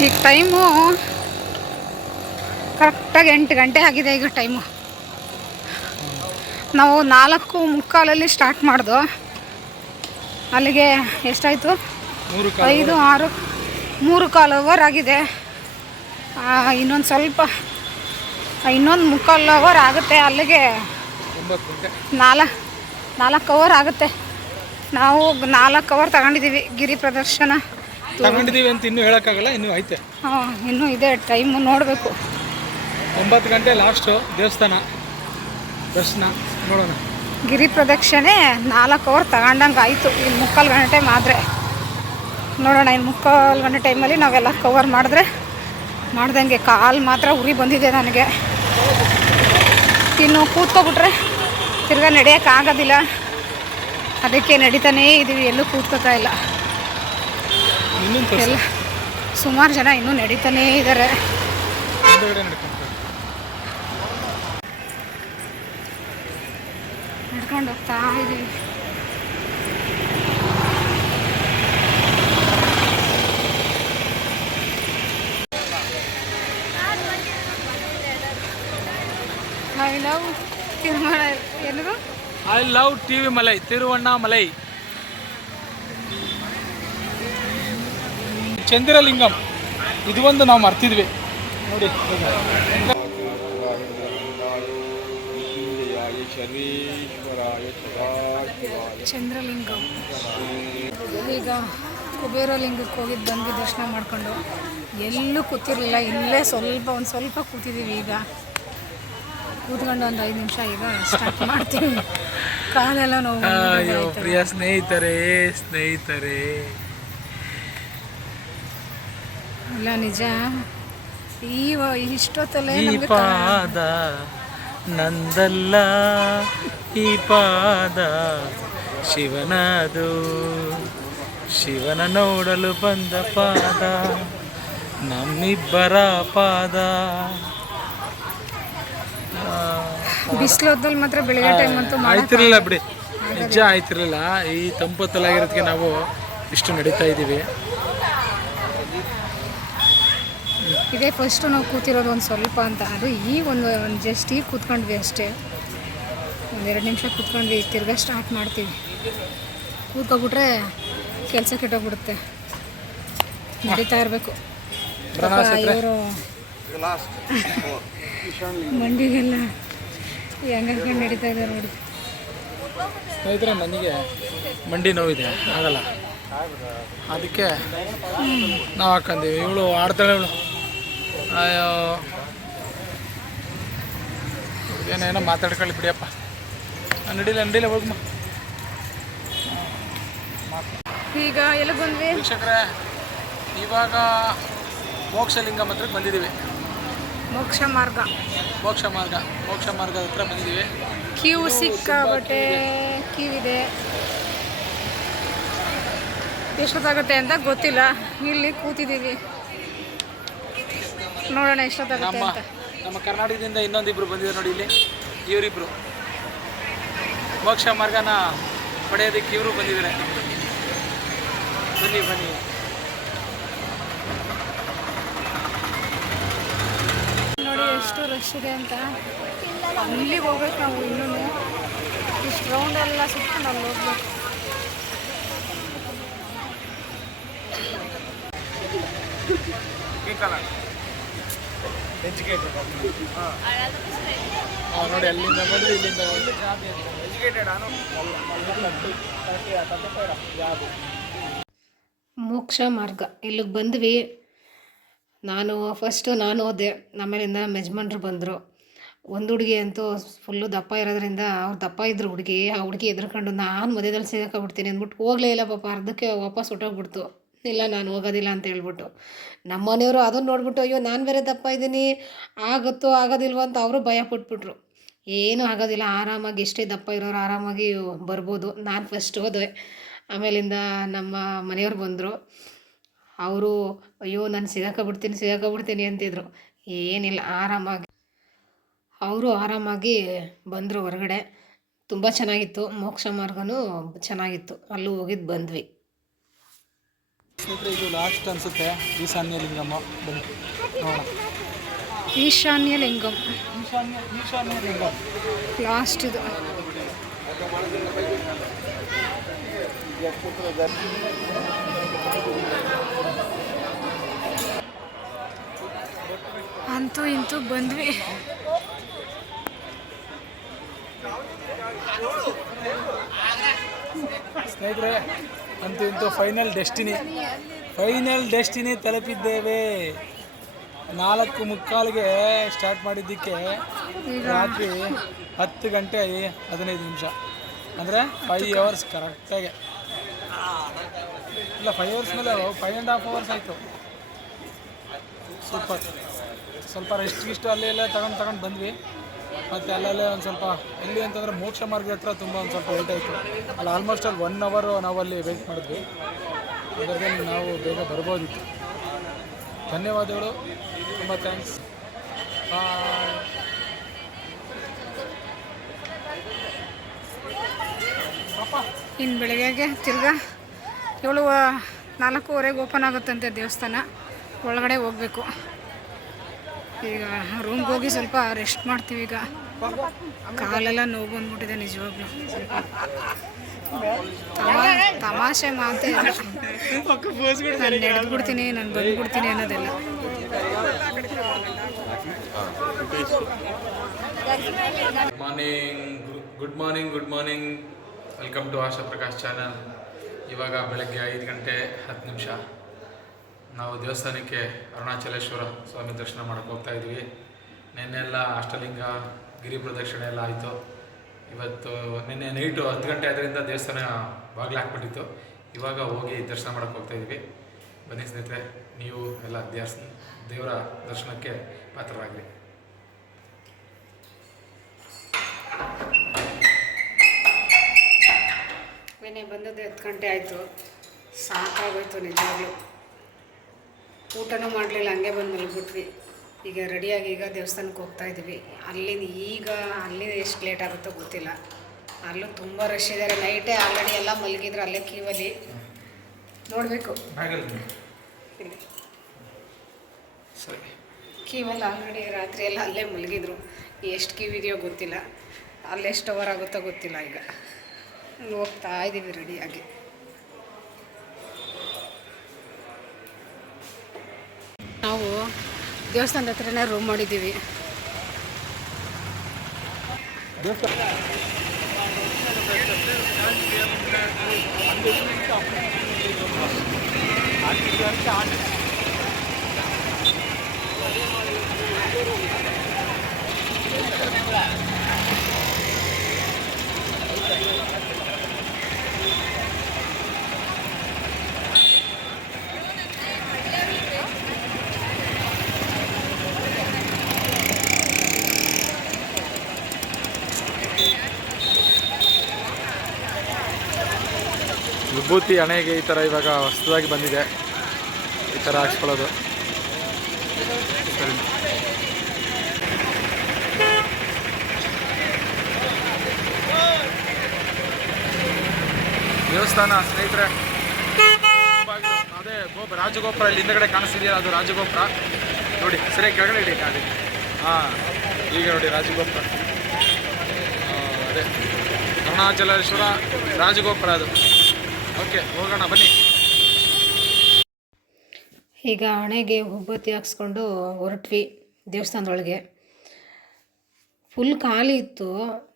ಈಗ ಟೈಮು ಕರೆಕ್ಟಾಗಿ 8 ಗಂಟೆ ಆಗಿದೆ. ಈಗ ಟೈಮು ನಾವು 4:45 ಸ್ಟಾರ್ಟ್ ಮಾಡ್ದು. ಅಲ್ಲಿಗೆ ಎಷ್ಟಾಯಿತು? 5, 6, 3/4 ಅವರ್ ಆಗಿದೆ. ಇನ್ನೊಂದು ಸ್ವಲ್ಪ, ಇನ್ನೊಂದು 3/4 ಅವರ್ ಆಗುತ್ತೆ. ಅಲ್ಲಿಗೆ 4 ಅವರ್ ಆಗುತ್ತೆ. ನಾವು 4 ಅವರ್ ತಗೊಂಡಿದ್ದೀವಿ ಗಿರಿ ಪ್ರದರ್ಶನ ತಗೊಂಡಿದ್ದೀವಿ ಅಂತ ಇನ್ನೂ ಹೇಳೋಕ್ಕಾಗಲ್ಲ, ಇನ್ನೂ ಐತೆ. ಹಾಂ, ಇನ್ನೂ ಇದೆ ಟೈಮು, ನೋಡಬೇಕು. 9 ಗಂಟೆ ಲಾಸ್ಟು ದೇವಸ್ಥಾನ ದರ್ಶನ. ನೋಡೋಣ. ಗಿರಿ ಪ್ರದಕ್ಷಿಣೆ 4 ಅವರ್ ತಗೊಂಡಂಗೆ ಆಯಿತು. ಇನ್ನು 3/4 ಗಂಟೆ ಮಾತ್ರ ನೋಡೋಣ. ಇನ್ನು 3/4 ಗಂಟೆ ಟೈಮಲ್ಲಿ ನಾವೆಲ್ಲ ಕವರ್ ಮಾಡ್ದಂಗೆ. ಕಾಲು ಮಾತ್ರ ಉರಿ ಬಂದಿದೆ ನನಗೆ. ಇನ್ನು ಕೂತ್ಕೊಬಿಟ್ರೆ ತಿರ್ಗಾ ನಡೆಯೋಕ್ಕಾಗೋದಿಲ್ಲ. ಅದಕ್ಕೆ ನಡೀತಾನೇ ಇದ್ದೀವಿ, ಎಲ್ಲೂ ಕೂತ್ಕೋತಾ ಇಲ್ಲ. ಎಲ್ಲ ಸುಮಾರು ಜನ ಇನ್ನೂ ನಡೀತಾನೇ ಇದ್ದಾರೆ. ನಡ್ಕೊಂಡು ಹೋಗ್ತಾ ಇದ್ದೀವಿ. ಐ ಲವ್ ತಿರುಮಲ ಏನದು I love T V Malai, Tiruvannamalai. Chandiralingam ಇದು ಒಂದು ನಾವು ಮರ್ತಿದ್ವಿ ನೋಡಿ. ಚಂದ್ರಲಿಂಗಂ. ಈಗ ಕುಬೇರ ಲಿಂಗಕ್ಕೆ ಹೋಗಿದ್ದು ಬಂದ್ವಿ ದರ್ಶನ ಮಾಡಿಕೊಂಡು. ಎಲ್ಲೂ ಕೂತಿರಲಿಲ್ಲ, ಇಲ್ಲೇ ಒಂದು ಸ್ವಲ್ಪ ಕೂತಿದ್ದೀವಿ. ಈಗ ಕೂತ್ಕೊಂಡು ಒಂದು 5 ನಿಮಿಷ ಈಗ ಸ್ಟಾರ್ಟ್ ಮಾಡ್ತೀವಿ. ಕಾಲೆಲ್ಲ ನೋವು. ಅಯ್ಯೋ ಪ್ರಿಯ ಸ್ನೇಹಿತರೇ ಇಲ್ಲ ನಿಜ, ಇಷ್ಟೊತ್ತಲ್ಲೇ ಈ ಪಾದ ನಂದಲ್ಲ, ಈ ಪಾದ ಶಿವನದು, ಶಿವನ ನೋಡಲು ಬಂದ ಪಾದ, ನಮ್ಮಿಬ್ಬರ ಪಾದ. ಬಿಸಿಲೊತ್ತಲ್ಲಿ ಮಾತ್ರ ಬೆಳಿಗ್ಗೆ ಟೈಮ್ ಅಂತೂ ಆಯ್ತಿರ್ಲಿಲ್ಲ ಬಿಡಿ, ನಿಜ ಆಯ್ತಿರ್ಲಿಲ್ಲ. ಈ ತಂಪೊತ್ತಲಾಗಿರೋದಕ್ಕೆ ನಾವು ಇಷ್ಟು ನಡೀತಾ ಇದ್ದೀವಿ. ಇದೇ ಫಸ್ಟು ನಾವು ಕೂತಿರೋದು ಒಂದು ಸ್ವಲ್ಪ ಅಂತ. ಅದು ಈಗ ಒಂದು ಜಸ್ಟ್ ಈಗ ಕೂತ್ಕೊಂಡ್ವಿ ಅಷ್ಟೇ. 1-2 ನಿಮಿಷ ಕೂತ್ಕೊಂಡ್ವಿ. ತಿರ್ಗಾ ಸ್ಟಾರ್ಟ್ ಮಾಡ್ತೀವಿ. ಕೂತ್ಕೊಬಿಟ್ರೆ ಕೆಲಸ ಕೆಟ್ಟೋಗ್ಬಿಡುತ್ತೆ. ನಡೀತಾ ಇರಬೇಕು. ಇವರು ಮಂಡಿಗೆಲ್ಲ ಹೆಂಗೆ ನಡೀತಾ ಇದ್ದಾರೆ ನೋಡಿ. ಸ್ನೇಹಿತರೆ, ನನಗೆ ಮಂಡಿ ನೋವಿದೆ, ಆಗಲ್ಲ. ಅದಕ್ಕೆ ನಾವು ಹಾಕೊಂಡೀವಿ. ಇವಳು ಆಡ್ತಾಳೆ, ಇವಳು ಅಯ್ಯೋ ಏನೇನೋ ಮಾತಾಡ್ಕೊಳ್ಳಿ ಬಿಡಿಯಪ್ಪ. ನಡಿಲ್ಲ ಹೋಗಮ್ಮ. ಈಗ ಎಲ್ಲ ಬಂದ್ವಿ ವೀಕ್ಷಕರೇ. ಇವಾಗ ಮೋಕ್ಷಲಿಂಗಂ ಹತ್ರಕ್ಕೆ ಬಂದಿದ್ದೀವಿ. ಮೋಕ್ಷ ಮಾರ್ಗದ ಹತ್ರ ಬಂದಿದ್ದೀವಿ. ಕ್ಯೂ ಸಿಕ್ಕಾಬಟ್ಟೆ ಕ್ಯೂ ಇದೆ. ಎಷ್ಟೊತ್ತಾಗುತ್ತೆ ಅಂತ ಗೊತ್ತಿಲ್ಲ. ಇಲ್ಲಿ ಕೂತಿದ್ದೀವಿ, ನೋಡೋಣ ಎಷ್ಟೊತ್ತಾಗುತ್ತೆ ಅಂತ. ನಮ್ಮ ಕರ್ನಾಟಕದಿಂದ ಇನ್ನೊಂದಿಬ್ರು ಬಂದಿದ್ದಾರೆ ನೋಡಿ. ಇಲ್ಲಿ ಇವರಿಬ್ರು ಮೋಕ್ಷ ಮಾರ್ಗನ ಪಡೆಯೋದಕ್ಕೆ ಇವರು ಬಂದಿದ್ದಾರೆ. ಬನ್ನಿ. ನೋಡಿ ಎಷ್ಟು ರಶ್ ಇದೆ ಅಂತ. ಅಲ್ಲಿಗೆ ಹೋಗ್ಬೇಕು ನಾವು. ಇನ್ನೂ ಇಷ್ಟು ರೌಂಡೆಲ್ಲ ಸುತ್ಕೊಂಡು ಅಲ್ಲಿ ಹೋಗ್ಬೇಕು. ನೋಡಿ ಅಲ್ಲಿಂದ ಬಂದು ಇಲ್ಲಿಂದ ಮೋಕ್ಷ ಮಾರ್ಗ ಇಲ್ಲಿಗೆ ಬಂದ್ವಿ. ನಾನು ಹೋದೆ. ಆಮೇಲಿಂದ ನಮ್ಮ ಯಜಮಾನ್ರು ಬಂದರು. ಒಂದು ಹುಡುಗಿ ಅಂತೂ ಫುಲ್ಲು ದಪ್ಪ ಇರೋದ್ರಿಂದ, ಅವ್ರು ದಪ್ಪ ಇದ್ರು ಹುಡುಗಿ. ಆ ಹುಡುಗಿ ಎದ್ರುಕೊಂಡು ನಾನು ಮಧ್ಯದಲ್ಲಿ ಸಿಗಾಕೊಂಡ್ಬಿಡ್ತೀನಿ ಅಂದ್ಬಿಟ್ಟು ಹೋಗಲೇ ಇಲ್ಲ ಪಾಪ. ಅರ್ಧಕ್ಕೆ ವಾಪಸ್ ಹೊಟ್ಟೋಗ್ಬಿಡ್ತು. ಇಲ್ಲ ನಾನು ಹೋಗೋದಿಲ್ಲ ಅಂತ ಹೇಳ್ಬಿಟ್ಟು. ನಮ್ಮ ಮನೆಯವರು ಅದನ್ನು ನೋಡ್ಬಿಟ್ಟು ಅಯ್ಯೋ ನಾನು ಬೇರೆ ದಪ್ಪ ಇದ್ದೀನಿ, ಆಗುತ್ತೋ ಆಗೋದಿಲ್ವೋ ಅಂತ ಅವರು ಭಯ ಪಟ್ಬಿಟ್ರು. ಏನೂ ಆಗೋದಿಲ್ಲ, ಆರಾಮಾಗಿ ಎಷ್ಟೇ ದಪ್ಪ ಇರೋರು ಆರಾಮಾಗಿ ಬರ್ಬೋದು. ನಾನು ಫಸ್ಟ್ ಹೋದೆ. ಆಮೇಲಿಂದ ನಮ್ಮ ಮನೆಯವ್ರು ಬಂದರು. ಅವರು ಅಯ್ಯೋ ನಾನು ಸಿಗಾಕೊಂಡ್ಬಿಡ್ತೀನಿ ಅಂತಿದ್ರು. ಏನಿಲ್ಲ, ಅವರು ಆರಾಮಾಗಿ ಬಂದರು ಹೊರಗಡೆ. ತುಂಬ ಚೆನ್ನಾಗಿತ್ತು. ಮೋಕ್ಷ ಮಾರ್ಗನೂ ಚೆನ್ನಾಗಿತ್ತು. ಅಲ್ಲೂ ಹೋಗಿದ್ದು ಬಂದ್ವಿ. ಸ್ನೇಹಿತರೆ, ಇದು ಲಾಸ್ಟ್ ಅನಿಸುತ್ತೆ ಈಶಾನ್ಯ ಲಿಂಗಮ್ಮ. ಬನ್ನಿ ನೋಡೋಣ. ಈಶಾನ್ಯ ಲಿಂಗಂ ಲಾಸ್ಟ್ ಇದು. ಅಂತೂ ಇಂತೂ ಬಂದ್ವಿ. ಸ್ನೇಹಿತರೆ, ಅಂತೂ ಇಂತೂ ಫೈನಲ್ ಡೆಸ್ಟಿನಿ ತಲುಪಿದ್ದೇವೆ. 4:45ಗೆ ಸ್ಟಾರ್ಟ್ ಮಾಡಿದ್ದಕ್ಕೆ ರಾತ್ರಿ 10 ಗಂಟೆ 15 ನಿಮಿಷ, ಅಂದರೆ 5 ಅವರ್ಸ್ ಕರೆಕ್ಟಾಗಿ. ಇಲ್ಲ 5 ಅವರ್ಸ್ ಮೇಲೆ 5.5 ಅವರ್ಸ್ ಆಯಿತು. ಸೂಪರ್. ಸ್ವಲ್ಪ ರೆಸ್ಟ್ಗಿಷ್ಟು ಅಲ್ಲೆಲ್ಲ ತಗೊಂಡು ಬಂದ್ವಿ. ಮತ್ತು ಅಲ್ಲಲ್ಲೇ ಒಂದು ಸ್ವಲ್ಪ ಎಲ್ಲಿ ಅಂತಂದರೆ ಮೋಕ್ಷ ಮಾರ್ಗದ ಹತ್ರ ತುಂಬ ಒಂದು ಸ್ವಲ್ಪ ಲೇಟ್ ಆಯಿತು. ಅಲ್ಲಿ ಆಲ್ಮೋಸ್ಟ್ ಅಲ್ಲಿ 1 ಅವರ್ ನಾವಲ್ಲಿ ವೆಯ್ಟ್ ಮಾಡಿದ್ವಿ. ಅದರಲ್ಲಿ ನಾವು ಬೇಗ ಬರ್ಬೋದಿತ್ತು. ಧನ್ಯವಾದಗಳು, ತುಂಬ ಥ್ಯಾಂಕ್ಸ್. ಬಾಯ್. ಇನ್ನು ಬೆಳಗ್ಗೆಗೆ ತಿರ್ಗಾ 4:45 ಓಪನ್ ಆಗುತ್ತಂತೆ ದೇವಸ್ಥಾನ. ಒಳಗಡೆ ಹೋಗಬೇಕು. ಈಗ ರೂಮ್ಗೆ ಹೋಗಿ ಸ್ವಲ್ಪ ರೆಸ್ಟ್ ಮಾಡ್ತೀವಿ. ಈಗ ಕಾಲೆಲ್ಲ ನೋವು ಬಂದ್ಬಿಟ್ಟಿದೆ ನಿಜವಾಗ್ಲೂ. ತಮಾಷೆ ಮಾತೇ ಇಲ್ಲ. ನಾನು ನಡೆದ್ಬಿಡ್ತೀನಿ, ನಾನು ಬಂದ್ಬಿಡ್ತೀನಿ ಅನ್ನೋದೆಲ್ಲ. Good morning. Welcome to Asha Prakash channel. ಇವಾಗ ಬೆಳಗ್ಗೆ 5 ಗಂಟೆ 10 ನಿಮಿಷ. ನಾವು ದೇವಸ್ಥಾನಕ್ಕೆ ಅರುಣಾಚಲೇಶ್ವರ ಸ್ವಾಮಿ ದರ್ಶನ ಮಾಡೋಕ್ಕೆ ಹೋಗ್ತಾ ಇದ್ವಿ. ನಿನ್ನೆಲ್ಲ ಅಷ್ಟಲಿಂಗ ಗಿರಿ ಪ್ರದಕ್ಷಿಣೆ ಎಲ್ಲ ಆಯಿತು. ಇವತ್ತು ನಿನ್ನೆ ನೈಟು 10 ಗಂಟೆ ಆದ್ರಿಂದ ದೇವಸ್ಥಾನ ಬಾಗಿಲು ಹಾಕ್ಬಿಟ್ಟಿತ್ತು. ಇವಾಗ ಹೋಗಿ ದರ್ಶನ ಮಾಡೋಕ್ಕೆ ಹೋಗ್ತಾ ಇದ್ವಿ. ಬನ್ನಿ ಸ್ನೇಹಿತರೆ, ನೀವು ಎಲ್ಲ ದೇವರ ದರ್ಶನಕ್ಕೆ ಪಾತ್ರರಾಗಿರಿ. ನಿನ್ನೆ ಬಂದದ್ದು 10 ಗಂಟೆ ಆಯಿತು. ಸಾಕಾಗೋಯ್ತು ನಿಜವಾಗ್ಲೂ. ಊಟನೂ ಮಾಡಲಿಲ್ಲ, ಹಂಗೆ ಬಂದು ಮಲಗಿಬಿಟ್ವಿ. ಈಗ ರೆಡಿಯಾಗಿ ಈಗ ದೇವಸ್ಥಾನಕ್ಕೆ ಹೋಗ್ತಾ ಇದ್ವಿ. ಅಲ್ಲಿ ಎಷ್ಟು ಲೇಟ್ ಆಗುತ್ತೋ ಗೊತ್ತಿಲ್ಲ. ಅಲ್ಲೂ ತುಂಬ ರಶ್ ಇದ್ದಾರೆ. ನೈಟೇ ಆಲ್ರೆಡಿ ಎಲ್ಲ ಮಲಗಿದ್ರು ಅಲ್ಲೇ ಕ್ಯೂವಲ್ಲಿ. ನೋಡಬೇಕು, ಇಲ್ಲಿ ಸರಿ, ಕ್ಯೂವಲ್ಲಿ ಆಲ್ರೆಡಿ ರಾತ್ರಿ ಎಲ್ಲ ಅಲ್ಲೇ ಮಲಗಿದ್ರು. ಎಷ್ಟು ಕ್ಯೂ ಇದೆಯೋ ಗೊತ್ತಿಲ್ಲ, ಅಲ್ಲೆಷ್ಟು ಅವರ್ ಆಗುತ್ತೋ ಗೊತ್ತಿಲ್ಲ. ಈಗ ಹೋಗ್ತಾ ಇದ್ದೀವಿ ರೆಡಿಯಾಗಿ. ನಾವು ದೇವಸ್ಥಾನದ ಹತ್ರನೇ ರೂಮ್ ಮಾಡಿದ್ದೀವಿ. ವಿಭೂತಿ ಹಣೆಗೆ ಈ ಥರ ಇವಾಗ ಹೊಸದಾಗಿ ಬಂದಿದೆ, ಈ ಥರ ಹಾಕ್ಸ್ಕೊಳ್ಳೋದು. ಸರಿ, ದೇವಸ್ಥಾನ ಸ್ನೇಹಿತರೆ, ಅದೇ ರಾಜಗೋಪುರ ಇಲ್ಲಿ ಹಿಂದಗಡೆ ಕಾಣಿಸ್ತಿದೆಯಲ್ಲ, ಅದು ರಾಜಗೋಪುರ ನೋಡಿ. ಸರಿಯಾಗಿ ಕೆಳಗಡೆ ಇಡಿ ಅದೇ. ಹಾಂ, ಈಗ ನೋಡಿ ರಾಜಗೋಪುರ. ಅದೇ ಅರುಣಾಚಲೇಶ್ವರ ರಾಜಗೋಪುರ ಅದು. ಓಕೆ, ಹೋಗೋಣ ಬನ್ನಿ. ಈಗ ಹಣೆಗೆ ವಿಭೂತಿ ಹಾಕ್ಸ್ಕೊಂಡು ಹೊರಟ್ವಿ ದೇವಸ್ಥಾನದೊಳಗೆ. ಫುಲ್ ಖಾಲಿ ಇತ್ತು.